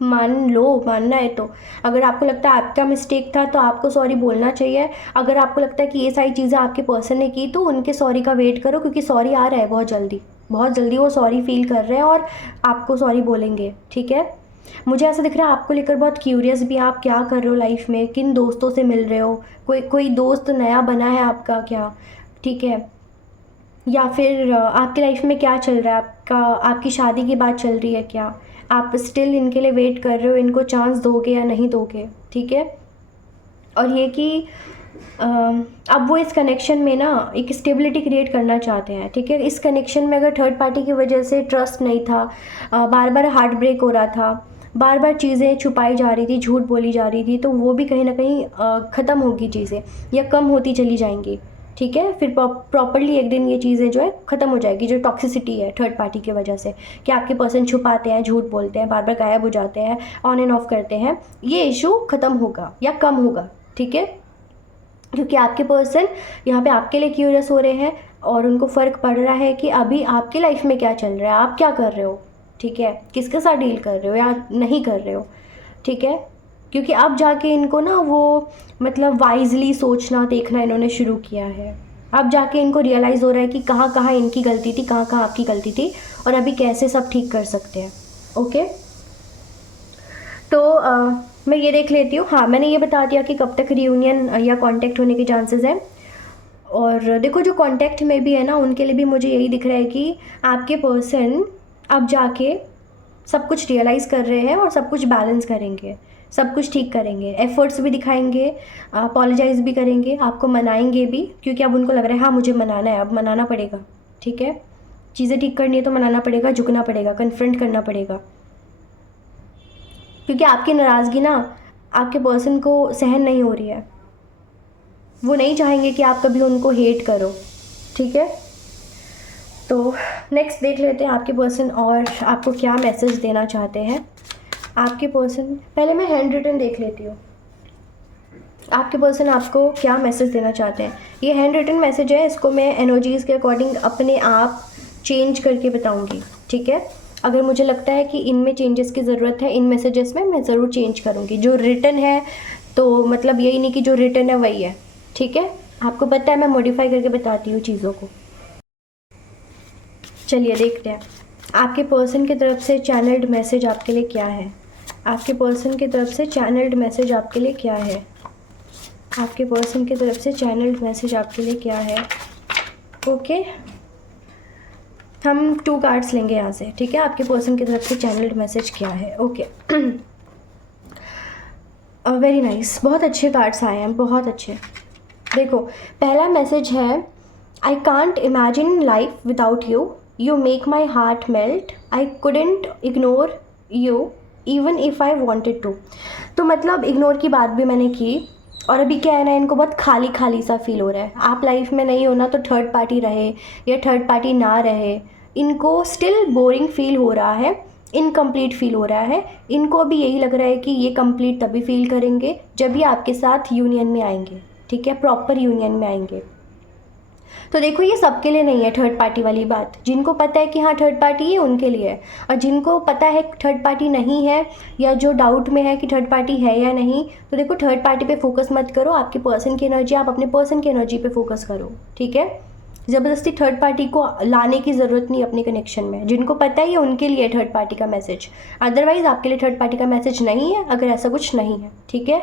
मान लो, मानना है तो, अगर आपको लगता है आपका मिस्टेक था तो आपको सॉरी बोलना चाहिए। अगर आपको लगता है कि ये सारी चीज़ें आपके पर्सन ने की तो उनके सॉरी का वेट करो, क्योंकि सॉरी आ रहा है बहुत जल्दी, बहुत जल्दी वो सॉरी फील कर रहे हैं और आपको सॉरी बोलेंगे, ठीक है। मुझे ऐसा दिख रहा है आपको लेकर बहुत क्यूरियस भी, आप क्या कर रहे हो लाइफ में, किन दोस्तों से मिल रहे हो, कोई दोस्त नया बना है आपका क्या, ठीक है, या फिर आपकी लाइफ में क्या चल रहा है, आपकी शादी की बात चल रही है क्या, आप स्टिल इनके लिए वेट कर रहे हो, इनको चांस दोगे या नहीं दोगे, ठीक है। और ये कि अब वो इस कनेक्शन में ना एक स्टेबिलिटी क्रिएट करना चाहते हैं, ठीक है। इस कनेक्शन में अगर थर्ड पार्टी की वजह से ट्रस्ट नहीं था, बार बार हार्ट ब्रेक हो रहा था, बार बार चीज़ें छुपाई जा रही थी, झूठ बोली जा रही थी, तो वो भी कहीं ना कहीं ख़त्म होगी चीज़ें, या कम होती चली जाएंगी, ठीक है। फिर प्रॉपरली एक दिन ये चीज़ें जो है ख़त्म हो जाएगी, जो टॉक्सिसिटी है थर्ड पार्टी की वजह से, कि आपके पर्सन छुपाते हैं, झूठ बोलते हैं, बार बार गायब हो जाते हैं, ऑन एंड ऑफ करते हैं, ये इशू ख़त्म होगा या कम होगा, ठीक है। क्योंकि आपके पर्सन यहाँ पे आपके लिए क्यूरियस हो रहे हैं और उनको फ़र्क पड़ रहा है कि अभी आपकी लाइफ में क्या चल रहा है, आप क्या कर रहे हो, ठीक है, किसके साथ डील कर रहे हो या नहीं कर रहे हो, ठीक है। क्योंकि अब जाके इनको ना वो मतलब वाइजली सोचना देखना इन्होंने शुरू किया है, अब जाके इनको रियलाइज़ हो रहा है कि कहाँ कहाँ इनकी गलती थी, कहाँ कहाँ आपकी गलती थी, और अभी कैसे सब ठीक कर सकते हैं, ओके। तो मैं ये देख लेती हूँ, हाँ मैंने ये बता दिया कि कब तक रियूनियन या कांटेक्ट होने के चांसेस हैं। और देखो, जो कांटेक्ट में भी है ना उनके लिए भी मुझे यही दिख रहा है कि आपके पर्सन अब जाके सब कुछ रियलाइज़ कर रहे हैं और सब कुछ बैलेंस करेंगे, सब कुछ ठीक करेंगे, एफर्ट्स भी दिखाएंगे, अपोलोजाइज़ भी करेंगे, आपको मनाएंगे भी, क्योंकि अब उनको लग रहा है हाँ मुझे मनाना है, अब मनाना पड़ेगा, ठीक है, चीज़ें ठीक करनी है तो मनाना पड़ेगा, झुकना पड़ेगा, कन्फ्रंट करना पड़ेगा। क्योंकि आपकी नाराज़गी ना आपके पर्सन को सहन नहीं हो रही है। वो नहीं चाहेंगे कि आप कभी उनको हेट करो, ठीक है। तो नेक्स्ट देख लेते हैं आपके पर्सन और आपको क्या मैसेज देना चाहते हैं। आपके पर्सन, पहले मैं हैंड रिटन देख लेती हूँ। आपके पर्सन आपको क्या मैसेज देना चाहते हैं। ये हैंड रिटन मैसेज है, इसको मैं एनर्जीज़ के अकॉर्डिंग अपने आप चेंज करके बताऊंगी, ठीक है। अगर मुझे लगता है कि इनमें चेंजेस की ज़रूरत है इन मैसेजेस में, मैं ज़रूर चेंज करूँगी। जो रिटन है तो मतलब यही नहीं कि जो रिटन है वही है, ठीक है। आपको पता है मैं मॉडिफाई करके बताती हूँ चीज़ों को। चलिए देखते हैं आपके पर्सन की तरफ से चैनल्ड मैसेज आपके लिए क्या है। आपके पर्सन की तरफ से चैनल्ड मैसेज आपके लिए क्या है। आपके पर्सन की तरफ से चैनल्ड मैसेज आपके लिए क्या है। ओके, हम 2 कार्ड्स लेंगे यहाँ से, ठीक है। आपके पर्सन की तरफ से चैनल्ड मैसेज क्या है। ओके, वेरी नाइस, बहुत अच्छे कार्ड्स आए हैं, बहुत अच्छे। देखो, पहला मैसेज है, I can't imagine life without you, you make my heart melt, I couldn't ignore you even if I wanted to. तो मतलब इग्नोर की बात भी मैंने की, और अभी क्या है ना, इनको बहुत खाली खाली सा फील हो रहा है। आप लाइफ में नहीं हो ना, तो थर्ड पार्टी रहे या थर्ड पार्टी ना रहे, इनको स्टिल बोरिंग फील हो रहा है, इनकम्प्लीट फील हो रहा है। इनको अभी यही लग रहा है कि ये कंप्लीट तभी फील करेंगे जब ये आपके साथ यूनियन में आएंगे, ठीक है, प्रॉपर यूनियन में आएंगे। तो देखो, ये सबके लिए नहीं है थर्ड पार्टी वाली बात। जिनको पता है कि हाँ थर्ड पार्टी है उनके लिए है, और जिनको पता है थर्ड पार्टी नहीं है या जो डाउट में है कि थर्ड पार्टी है या नहीं, तो देखो थर्ड पार्टी पे फोकस मत करो। आपके पर्सन की एनर्जी, आप अपने पर्सन की एनर्जी पे फोकस करो, ठीक है। ज़बरदस्ती थर्ड पार्टी को लाने की ज़रूरत नहीं अपने कनेक्शन में। जिनको पता है ये उनके लिए थर्ड पार्टी का मैसेज, अदरवाइज़ आपके लिए थर्ड पार्टी का मैसेज नहीं है, अगर ऐसा कुछ नहीं है, ठीक है।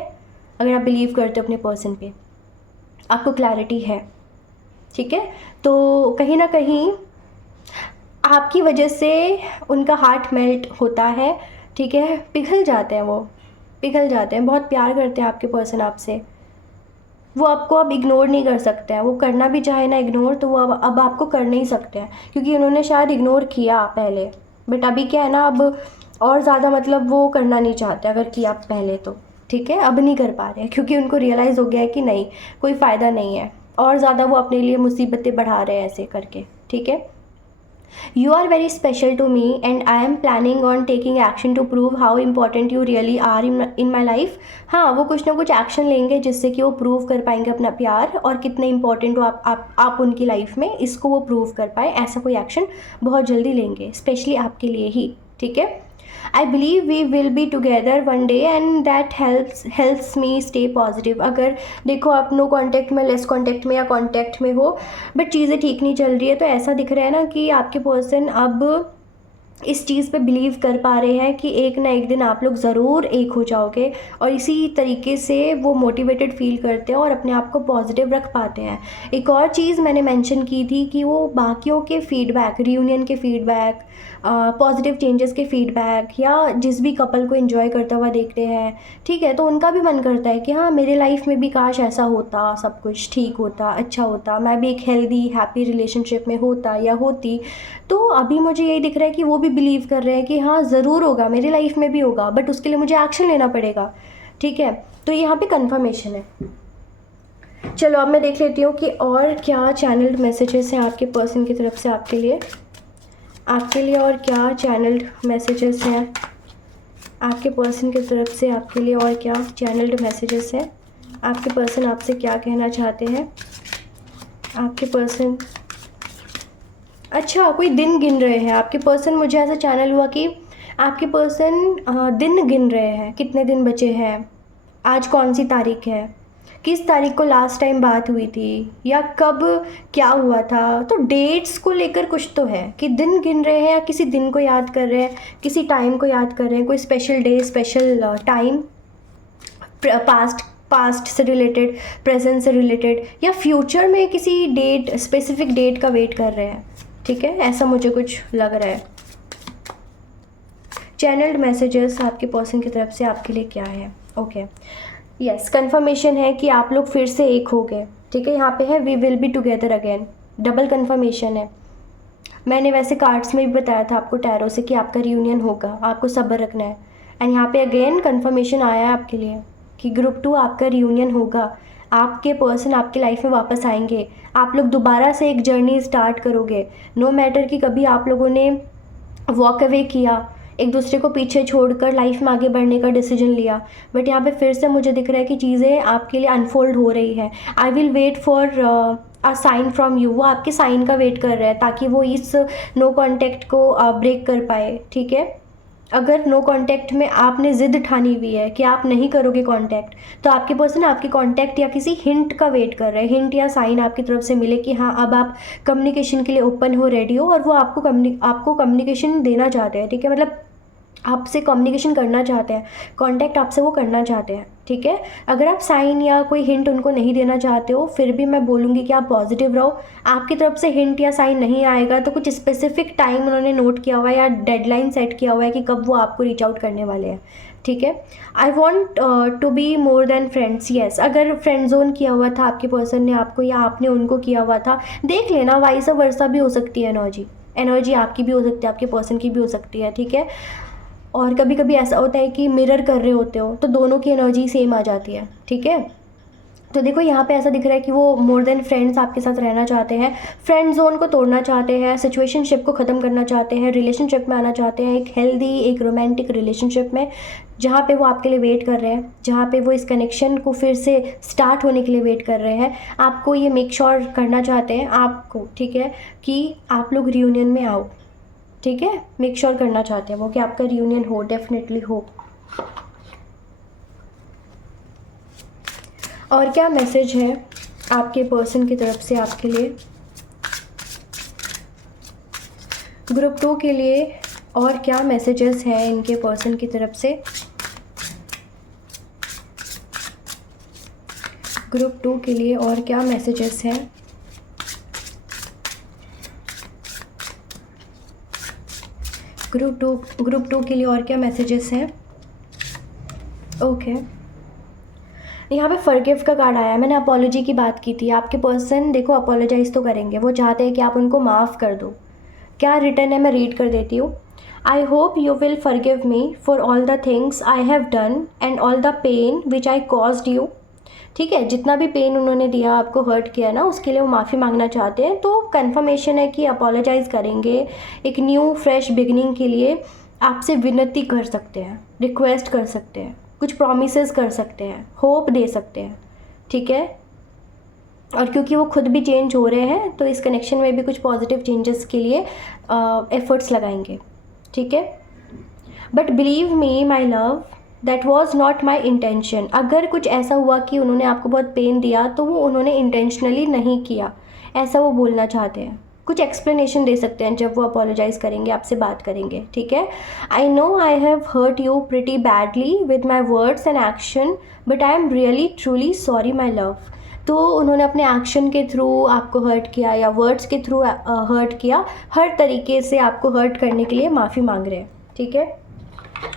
अगर आप बिलीव करते हो अपने पर्सन पे, आपको क्लैरिटी है, ठीक है। तो कहीं ना कहीं आपकी वजह से उनका हार्ट मेल्ट होता है, ठीक है, पिघल जाते हैं, वो पिघल जाते हैं। बहुत प्यार करते हैं आपके पर्सन आपसे। वो आपको अब इग्नोर नहीं कर सकते हैं। वो करना भी चाहे ना इग्नोर, तो वो अब आपको कर नहीं सकते हैं, क्योंकि उन्होंने शायद इग्नोर किया पहले, बट अभी क्या है ना, अब और ज़्यादा मतलब वो करना नहीं चाहते। अगर किया पहले तो ठीक है, अब नहीं कर पा रहे हैं, क्योंकि उनको रियलाइज़ हो गया है कि नहीं, कोई फ़ायदा नहीं है, और ज़्यादा वो अपने लिए मुसीबतें बढ़ा रहे हैं ऐसे करके, ठीक है। You are very special to me and I am planning on taking action to prove how important you really are in my life। हाँ, वो कुछ ना कुछ एक्शन लेंगे जिससे कि वो प्रूव कर पाएंगे अपना प्यार और कितने इंपॉर्टेंट हो आप उनकी लाइफ में, इसको वो प्रूव कर पाए। ऐसा कोई एक्शन बहुत जल्दी लेंगे, स्पेशली आपके लिए ही, ठीक है। I believe we will be together one day and that helps me stay positive. अगर देखो आप नो कॉन्टैक्ट में, लेस कॉन्टैक्ट में या कॉन्टैक्ट में हो, बट चीज़ें ठीक नहीं चल रही है, तो ऐसा दिख रहा है ना कि आपके पर्सन अब इस चीज़ पे बिलीव कर पा रहे हैं कि एक ना एक दिन आप लोग ज़रूर एक हो जाओगे, और इसी तरीके से वो मोटिवेटेड फील करते हैं और अपने आप को पॉजिटिव रख पाते हैं। एक और चीज़ मैंने मेंशन की थी कि वो बाकियों के फीडबैक, रियूनियन के फीडबैक, पॉजिटिव चेंजेस के फीडबैक, या जिस भी कपल को एंजॉय करता हुआ देखते हैं, ठीक है, तो उनका भी मन करता है कि हाँ मेरे लाइफ में भी काश ऐसा होता, सब कुछ ठीक होता, अच्छा होता, मैं भी एक हेल्दी हैप्पी रिलेशनशिप में होता या होती। तो अभी मुझे यही दिख रहा है कि वो भी बिलीव कर रहे हैं कि हाँ ज़रूर होगा, मेरी लाइफ में भी होगा, बट उसके लिए मुझे एक्शन लेना पड़ेगा, ठीक है। तो यहाँ पे कंफर्मेशन है। चलो अब मैं देख लेती हूँ कि और क्या चैनल्ड मैसेजेस हैं आपके पर्सन की तरफ से आपके लिए और क्या चैनल्ड मैसेजेस हैं आपके पर्सन की तरफ से आपके लिए, और क्या चैनल्ड मैसेजेस हैं। आपके पर्सन आपसे क्या कहना चाहते हैं। आपके पर्सन, अच्छा, कोई दिन गिन रहे हैं आपके पर्सन। मुझे ऐसा चैनल हुआ कि आपके पर्सन दिन गिन रहे हैं, कितने दिन बचे हैं, आज कौन सी तारीख है, किस तारीख को लास्ट टाइम बात हुई थी, या कब क्या हुआ था। तो डेट्स को लेकर कुछ तो है कि दिन गिन रहे हैं, या किसी दिन को याद कर रहे हैं, किसी टाइम को याद कर रहे हैं, कोई special day, special time, past से रिलेटेड, प्रेजेंट से रिलेटेड, या फ्यूचर में किसी डेट, स्पेसिफिक डेट का वेट कर रहे हैं, ठीक है, ऐसा मुझे कुछ लग रहा है। चैनल्ड मैसेजेस आपके पर्सन की तरफ से आपके लिए क्या है। ओके, यस, कंफर्मेशन है कि आप लोग फिर से एक हो गए, ठीक है। यहाँ पे है we will be together again, double confirmation है। मैंने वैसे कार्ड्स में भी बताया था आपको टैरो से कि आपका रियूनियन होगा, आपको सब्र रखना है, एंड यहाँ पे अगेन कंफर्मेशन आया है आपके लिए कि ग्रुप 2 आपका रियूनियन होगा, आपके पर्सन आपके लाइफ में वापस आएंगे, आप लोग दोबारा से एक जर्नी स्टार्ट करोगे। नो मैटर कि कभी आप लोगों ने वॉक अवे किया, एक दूसरे को पीछे छोड़कर लाइफ में आगे बढ़ने का डिसीजन लिया, बट यहाँ पे फिर से मुझे दिख रहा है कि चीज़ें आपके लिए अनफोल्ड हो रही है। I will wait for a sign from you. वो आपके साइन का वेट कर रहे हैं ताकि वो इस नो कॉन्टैक्ट को ब्रेक कर पाए, ठीक है। अगर नो कांटेक्ट में आपने ज़िद ठानी हुई है कि आप नहीं करोगे कांटेक्ट, तो आपके पर्सन आपकी कांटेक्ट या किसी हिंट का वेट कर रहे हैं, हिंट या साइन आपकी तरफ से मिले कि हाँ अब आप कम्युनिकेशन के लिए ओपन हो, रेडी हो, और वो आपको कम्युनिकेशन देना चाहते हैं, ठीक है। मतलब आपसे कम्युनिकेशन करना चाहते हैं, कांटेक्ट आपसे वो करना चाहते हैं, ठीक है। अगर आप साइन या कोई हिंट उनको नहीं देना चाहते हो, फिर भी मैं बोलूँगी कि आप पॉजिटिव रहो। आपकी तरफ से हिंट या साइन नहीं आएगा तो कुछ स्पेसिफिक टाइम उन्होंने नोट किया हुआ है या डेडलाइन सेट किया हुआ है कि कब वो आपको रीच आउट करने वाले हैं, ठीक है। I want to be more than friends. Yes, अगर फ्रेंड जोन किया हुआ था आपके पर्सन ने आपको या आपने उनको किया हुआ था, देख लेना, वाइस वर्सा भी हो सकती है एनर्जी आपकी भी हो सकती है, आपके पर्सन की भी हो सकती है, ठीक है। और कभी कभी ऐसा होता है कि मिरर कर रहे होते हो तो दोनों की एनर्जी सेम आ जाती है, ठीक है। तो देखो यहाँ पे ऐसा दिख रहा है कि वो मोर देन फ्रेंड्स आपके साथ रहना चाहते हैं, फ्रेंड जोन को तोड़ना चाहते हैं, सिचुएशनशिप को ख़त्म करना चाहते हैं, रिलेशनशिप में आना चाहते हैं, एक हेल्दी एक रोमांटिक रिलेशनशिप में, जहाँ पे वो आपके लिए वेट कर रहे हैं, जहाँ पे वो इस कनेक्शन को फिर से स्टार्ट होने के लिए वेट कर रहे हैं। आपको ये मेक श्योर करना चाहते हैं आपको, ठीक है, कि आप लोग रियूनियन में आओ, ठीक है। मेक श्योर करना चाहते हैं वो कि आपका रियूनियन हो, डेफिनेटली हो। और क्या मैसेज है आपके पर्सन की तरफ से आपके लिए ग्रुप 2 के लिए, और क्या मैसेजेस हैं इनके पर्सन की तरफ से ग्रुप 2 के लिए, और क्या मैसेजेस हैं ग्रुप टू के लिए, और क्या मैसेजेस हैं। ओके, यहाँ पे फॉरगिव का कार्ड आया है। मैंने अपोलॉजी की बात की थी, आपके पर्सन देखो अपोलोजाइज़ तो करेंगे, वो चाहते हैं कि आप उनको माफ़ कर दो। क्या रिटर्न है मैं रीड कर देती हूँ। I hope you will forgive me for all the things I have done and all the pain which I caused you. ठीक है, जितना भी पेन उन्होंने दिया, आपको हर्ट किया ना, उसके लिए वो माफ़ी मांगना चाहते हैं। तो कन्फर्मेशन है कि अपोलोजाइज़ करेंगे, एक न्यू फ्रेश बिगनिंग के लिए आपसे विनती कर सकते हैं, रिक्वेस्ट कर सकते हैं, कुछ प्रॉमिसेस कर सकते हैं, होप दे सकते हैं, ठीक है। और क्योंकि वो खुद भी चेंज हो रहे हैं तो इस कनेक्शन में भी कुछ पॉजिटिव चेंजेस के लिए एफर्ट्स लगाएंगे, ठीक है। But believe me my love, that was not my intention. अगर कुछ ऐसा हुआ कि उन्होंने आपको बहुत पेन दिया तो वो उन्होंने इंटेंशनली नहीं किया, ऐसा वो बोलना चाहते हैं। कुछ एक्सप्लेनेशन दे सकते हैं जब वो अपोलोजाइज़ करेंगे, आपसे बात करेंगे, ठीक है। I know I have hurt you pretty badly with my words and action, but I am really truly sorry my love. तो उन्होंने अपने एक्शन के थ्रू आपको हर्ट किया या वर्ड्स के थ्रू हर्ट किया, हर तरीके से आपको हर्ट करने के लिए माफ़ी मांग रहे हैं, ठीक है।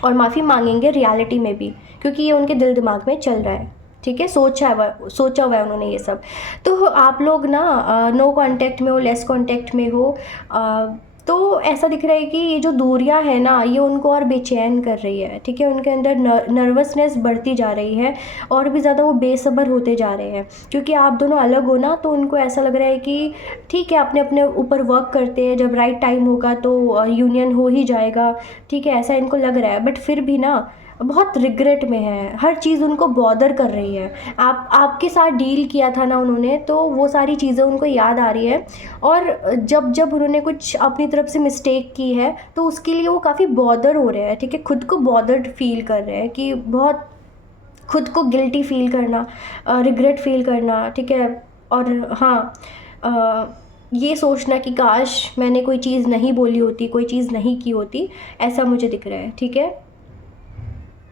और माफ़ी मांगेंगे रियलिटी में भी, क्योंकि ये उनके दिल दिमाग में चल रहा है, ठीक है। सोचा हुआ है उन्होंने ये सब। तो आप लोग ना नो कांटेक्ट में हो, लेस कांटेक्ट में हो, तो ऐसा दिख रहा है कि ये जो दूरियां है ना, ये उनको और बेचैन कर रही है, ठीक है। उनके अंदर नर्वसनेस बढ़ती जा रही है और भी ज़्यादा वो बेसब्र होते जा रहे हैं, क्योंकि आप दोनों अलग हो ना, तो उनको ऐसा लग रहा है कि ठीक है, अपने अपने ऊपर वर्क करते हैं, जब राइट टाइम होगा तो यूनियन हो ही जाएगा, ठीक है, ऐसा इनको लग रहा है। बट फिर भी ना बहुत रिग्रेट में है, हर चीज़ उनको बॉदर कर रही है। आपके साथ डील किया था ना उन्होंने, तो वो सारी चीज़ें उनको याद आ रही है। और जब जब उन्होंने कुछ अपनी तरफ से मिस्टेक की है तो उसके लिए वो काफ़ी बॉदर हो रहे हैं, ठीक है। खुद को बॉदर्ड फील कर रहे हैं कि बहुत खुद को गिल्टी फील करना, रिग्रेट फील करना, ठीक है। और हाँ, ये सोचना कि काश मैंने कोई चीज़ नहीं बोली होती, कोई चीज़ नहीं की होती, ऐसा मुझे दिख रहा है, ठीक है।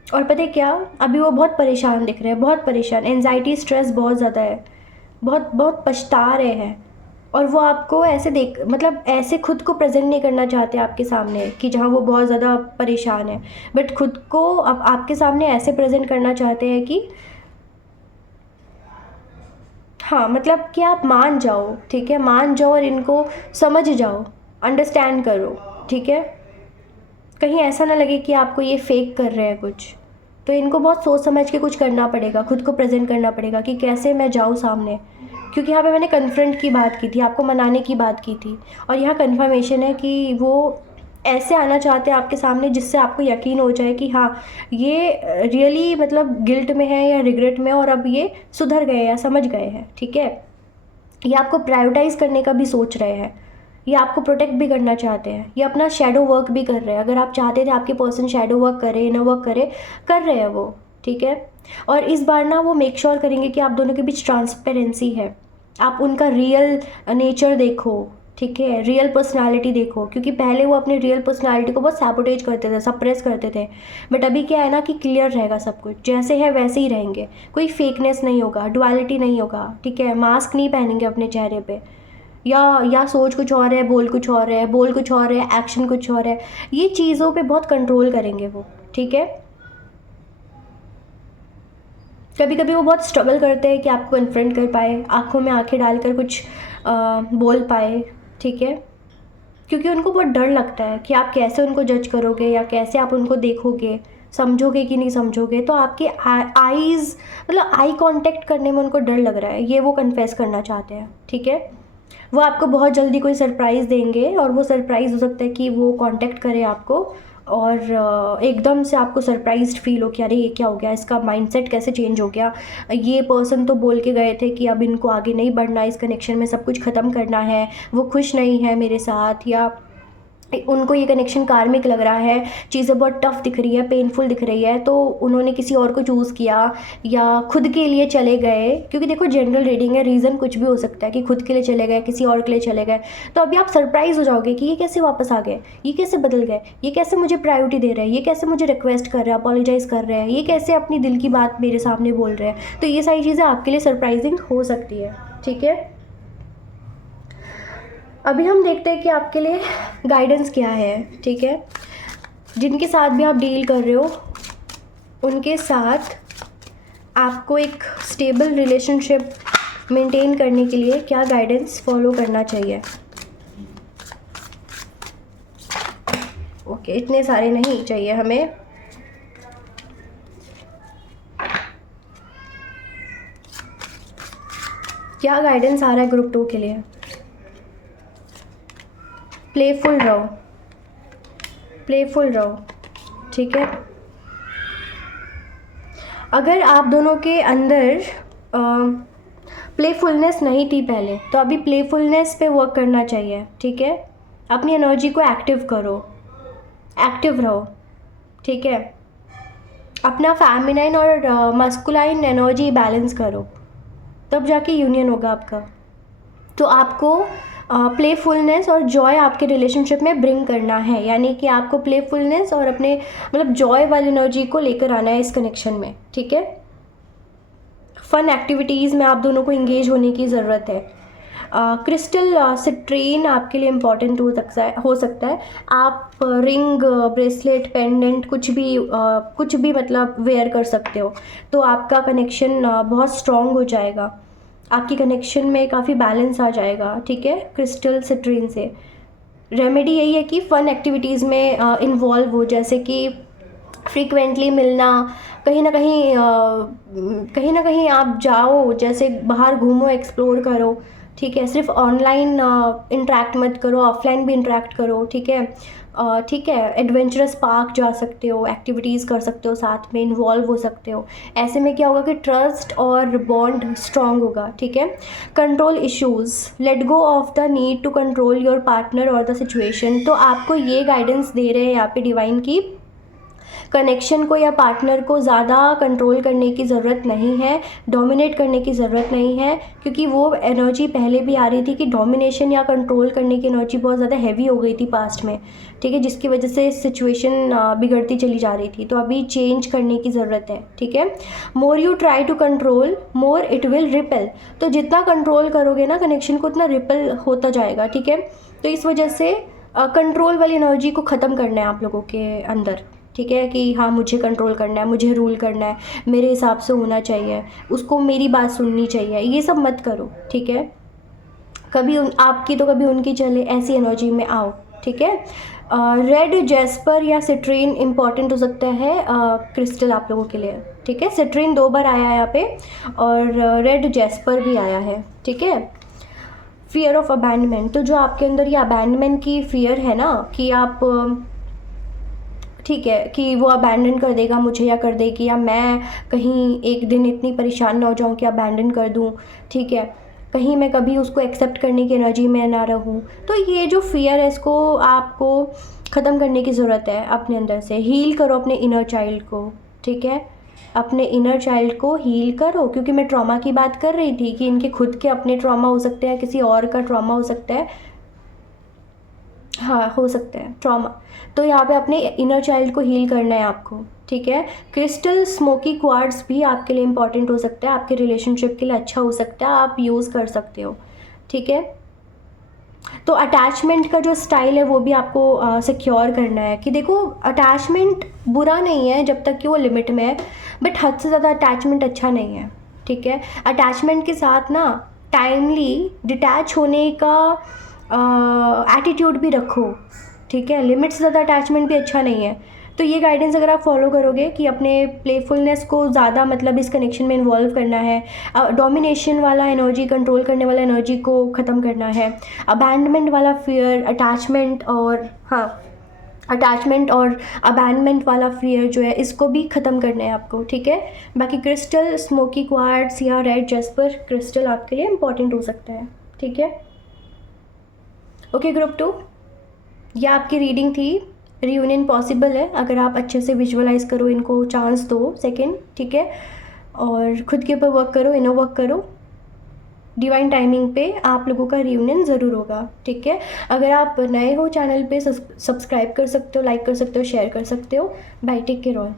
और पता है क्या, अभी वो बहुत परेशान दिख रहे हैं, बहुत परेशान, एंजाइटी स्ट्रेस बहुत ज़्यादा है, बहुत बहुत पछता रहे हैं। और वो आपको ऐसे मतलब ऐसे खुद को प्रेजेंट नहीं करना चाहते आपके सामने कि जहाँ वो बहुत ज़्यादा परेशान है, बट खुद को आपके सामने ऐसे प्रेजेंट करना चाहते हैं कि हाँ, मतलब कि आप मान जाओ, ठीक है, मान जाओ और इनको समझ जाओ, अंडरस्टैंड करो, ठीक है। कहीं ऐसा ना लगे कि आपको ये फेक कर रहे हैं कुछ। तो इनको बहुत सोच समझ के कुछ करना पड़ेगा, खुद को प्रेजेंट करना पड़ेगा कि कैसे मैं जाऊँ सामने, क्योंकि यहाँ पे मैंने कन्फ्रंट की बात की थी, आपको मनाने की बात की थी, और यहाँ कन्फर्मेशन है कि वो ऐसे आना चाहते हैं आपके सामने जिससे आपको यकीन हो जाए कि हाँ, ये रियली मतलब गिल्ट में है या रिग्रेट में, और अब ये सुधर गए या समझ गए हैं, ठीक है। ये आपको प्रायोरिटाइज़ करने का भी सोच रहे हैं, ये आपको प्रोटेक्ट भी करना चाहते हैं, ये अपना शेडो वर्क भी कर रहे हैं। अगर आप चाहते थे आपके पर्सन शेडो वर्क करे, इनर वर्क करे, कर रहे हैं वो, ठीक है। और इस बार ना वो मेक श्योर करेंगे कि आप दोनों के बीच ट्रांसपेरेंसी है, आप उनका रियल नेचर देखो, ठीक है, रियल पर्सनालिटी देखो, क्योंकि पहले वो अपनी रियल पर्सनालिटी को बहुत सैबोटेज करते थे, सप्रेस करते थे। बट अभी क्या है ना कि क्लियर रहेगा सब कुछ, जैसे है वैसे ही रहेंगे, कोई फेकनेस नहीं होगा, डुअलिटी नहीं होगा, ठीक है। मास्क नहीं पहनेंगे अपने चेहरे पे, या सोच कुछ और है, बोल कुछ और है, बोल कुछ और है, एक्शन कुछ और है। ये चीज़ों पे बहुत कंट्रोल करेंगे वो, ठीक है। कभी कभी वो बहुत स्ट्रगल करते हैं कि आपको कन्फ्रंट कर पाए, आंखों में आंखें डालकर कुछ बोल पाए, ठीक है, क्योंकि उनको बहुत डर लगता है कि आप कैसे उनको जज करोगे या कैसे आप उनको देखोगे, समझोगे कि नहीं समझोगे। तो आपके आईज़ मतलब आई कांटेक्ट करने में उनको डर लग रहा है, ये वो कन्फेस करना चाहते हैं, ठीक है। वो आपको बहुत जल्दी कोई सरप्राइज़ देंगे, और वो सरप्राइज़ हो सकता है कि वो कांटेक्ट करे आपको, और एकदम से आपको सरप्राइज्ड फील हो कि अरे ये क्या हो गया, इसका माइंडसेट कैसे चेंज हो गया, ये पर्सन तो बोल के गए थे कि अब इनको आगे नहीं बढ़ना, इस कनेक्शन में सब कुछ ख़त्म करना है, वो खुश नहीं है मेरे साथ, या उनको ये कनेक्शन कार्मिक लग रहा है, चीज़ें बहुत टफ दिख रही है, पेनफुल दिख रही है, तो उन्होंने किसी और को चूज़ किया या खुद के लिए चले गए। क्योंकि देखो जनरल रीडिंग है, रीज़न कुछ भी हो सकता है कि खुद के लिए चले गए, किसी और के लिए चले गए। तो अभी आप सरप्राइज़ हो जाओगे कि ये कैसे वापस आ गए, ये कैसे बदल गए, ये कैसे मुझे प्रायोरिटी दे रहे हैं, ये कैसे मुझे रिक्वेस्ट कर रहे हैं, अपोलोजाइज़ कर रहे हैं, ये कैसे अपनी दिल की बात मेरे सामने बोल रहे हैं। तो ये सारी चीज़ें आपके लिए सरप्राइजिंग हो सकती है, ठीक है। अभी हम देखते हैं कि आपके लिए गाइडेंस क्या है, ठीक है। जिनके साथ भी आप डील कर रहे हो उनके साथ आपको एक स्टेबल रिलेशनशिप मेंटेन करने के लिए क्या गाइडेंस फॉलो करना चाहिए। ओके, इतने सारे नहीं चाहिए हमें। क्या गाइडेंस आ रहा है ग्रुप 2 के लिए। प्लेफुल रहो, प्लेफुल रहो, ठीक है। अगर आप दोनों के अंदर प्लेफुलनेस नहीं थी पहले, तो अभी प्लेफुलनेस पे वर्क करना चाहिए, ठीक है। अपनी एनर्जी को एक्टिव करो, एक्टिव रहो, ठीक है। अपना फेमिनाइन और मस्कुलाइन एनर्जी बैलेंस करो, तब जाके यूनियन होगा आपका। तो आपको प्लेफुलनेस और जॉय आपके रिलेशनशिप में ब्रिंग करना है, यानी कि आपको प्लेफुलनेस और अपने मतलब जॉय वाली एनर्जी को लेकर आना है इस कनेक्शन में, ठीक है। फन एक्टिविटीज़ में आप दोनों को इंगेज होने की ज़रूरत है। क्रिस्टल सिट्रेन आपके लिए इम्पॉर्टेंट हो सकता है। आप रिंग, ब्रेसलेट, पेंडेंट कुछ भी मतलब वेयर कर सकते हो, तो आपका कनेक्शन बहुत स्ट्रॉन्ग हो जाएगा, आपकी कनेक्शन में काफ़ी बैलेंस आ जाएगा, ठीक है, क्रिस्टल सिट्रीन से। रेमेडी यही है कि फ़न एक्टिविटीज़ में इन्वॉल्व हो, जैसे कि फ्रीक्वेंटली मिलना, कहीं ना कहीं आप जाओ, जैसे बाहर घूमो, एक्सप्लोर करो, ठीक है। सिर्फ ऑनलाइन इंटरेक्ट मत करो, ऑफलाइन भी इंटरेक्ट करो, ठीक है। ठीक है, एडवेंचरस पार्क जा सकते हो, एक्टिविटीज़ कर सकते हो, साथ में इन्वॉल्व हो सकते हो। ऐसे में क्या होगा कि ट्रस्ट और बॉन्ड स्ट्रॉन्ग होगा, ठीक है। Control issues, let go of the need to control your partner और द सिचुएशन। तो आपको ये गाइडेंस दे रहे हैं यहाँ पे डिवाइन की, कनेक्शन को या पार्टनर को ज़्यादा कंट्रोल करने की ज़रूरत नहीं है, डोमिनेट करने की ज़रूरत नहीं है, क्योंकि वो एनर्जी पहले भी आ रही थी कि डोमिनेशन या कंट्रोल करने की एनर्जी बहुत ज़्यादा हैवी हो गई थी पास्ट में, ठीक है, जिसकी वजह से सिचुएशन बिगड़ती चली जा रही थी। तो अभी चेंज करने की ज़रूरत है, ठीक है। More you try to control more it will repel. तो जितना कंट्रोल करोगे ना कनेक्शन को, उतना रिपेल होता जाएगा, ठीक है। तो इस वजह से कंट्रोल वाली एनर्जी को ख़त्म करना है आप लोगों के अंदर, ठीक है, कि हाँ मुझे कंट्रोल करना है, मुझे रूल करना है, मेरे हिसाब से होना चाहिए, उसको मेरी बात सुननी चाहिए, ये सब मत करो, ठीक है। कभी आपकी तो कभी उनकी चले, ऐसी एनर्जी में आओ, ठीक है। रेड जेस्पर या सिट्रीन इंपॉर्टेंट हो सकता है क्रिस्टल आप लोगों के लिए, ठीक है। सिट्रीन 2 बार आया है यहाँ पे और रेड जेस्पर भी आया है, ठीक है। फियर ऑफ अबैंडनमेंट, तो जो आपके अंदर ये अबैंडनमेंट की फियर है ना कि आप ठीक है कि वो अबैंडन कर देगा मुझे या कर देगी, या मैं कहीं एक दिन इतनी परेशान ना हो जाऊँ कि अबैंडन कर दूँ, ठीक है, कहीं मैं कभी उसको एक्सेप्ट करने की एनर्जी में ना रहूँ। तो ये जो फियर है इसको आपको ख़त्म करने की ज़रूरत है अपने अंदर से। हील करो अपने इनर चाइल्ड को, ठीक है। अपने इनर चाइल्ड को हील करो, क्योंकि मैं ट्रॉमा की बात कर रही थी कि इनके खुद के अपने ट्रॉमा हो सकते हैं, किसी और का ट्रॉमा हो सकता है, हाँ हो सकता है ट्रॉमा। तो यहाँ पे अपने इनर चाइल्ड को हील करना है आपको, ठीक है। क्रिस्टल स्मोकी क्वार्ट्स भी आपके लिए इंपॉर्टेंट हो सकता है, आपके रिलेशनशिप के लिए अच्छा हो सकता है, आप यूज़ कर सकते हो, ठीक है। तो अटैचमेंट का जो स्टाइल है वो भी आपको सिक्योर करना है कि देखो अटैचमेंट बुरा नहीं है जब तक कि वो लिमिट में है, बट हद से ज़्यादा अटैचमेंट अच्छा नहीं है, ठीक है। अटैचमेंट के साथ ना टाइमली डिटैच होने का एटीट्यूड भी रखो, ठीक है। लिमिट से ज़्यादा अटैचमेंट भी अच्छा नहीं है। तो ये गाइडेंस अगर आप फॉलो करोगे कि अपने प्लेफुलनेस को ज़्यादा मतलब इस कनेक्शन में इन्वॉल्व करना है, डोमिनेशन वाला एनर्जी, कंट्रोल करने वाला एनर्जी को ख़त्म करना है, अबैंडनमेंट वाला फियर, अटैचमेंट और अबैंडनमेंट वाला फियर जो है इसको भी ख़त्म करना है आपको, ठीक है। बाकी क्रिस्टल स्मोकी क्वार्ट्स या रेड जेस्पर क्रिस्टल आपके लिए इंपॉर्टेंट हो सकता है, ठीक है। ओके ग्रुप 2, यह आपकी रीडिंग थी। रियूनियन पॉसिबल है अगर आप अच्छे से विजुअलाइज करो, इनको चांस दो सेकंड, ठीक है। और खुद के ऊपर वर्क करो, इनर वर्क करो, डिवाइन टाइमिंग पे आप लोगों का रियूनियन ज़रूर होगा, ठीक है। अगर आप नए हो चैनल पे सब्सक्राइब कर सकते हो, लाइक कर सकते हो, शेयर कर सकते हो। Bye, take care all.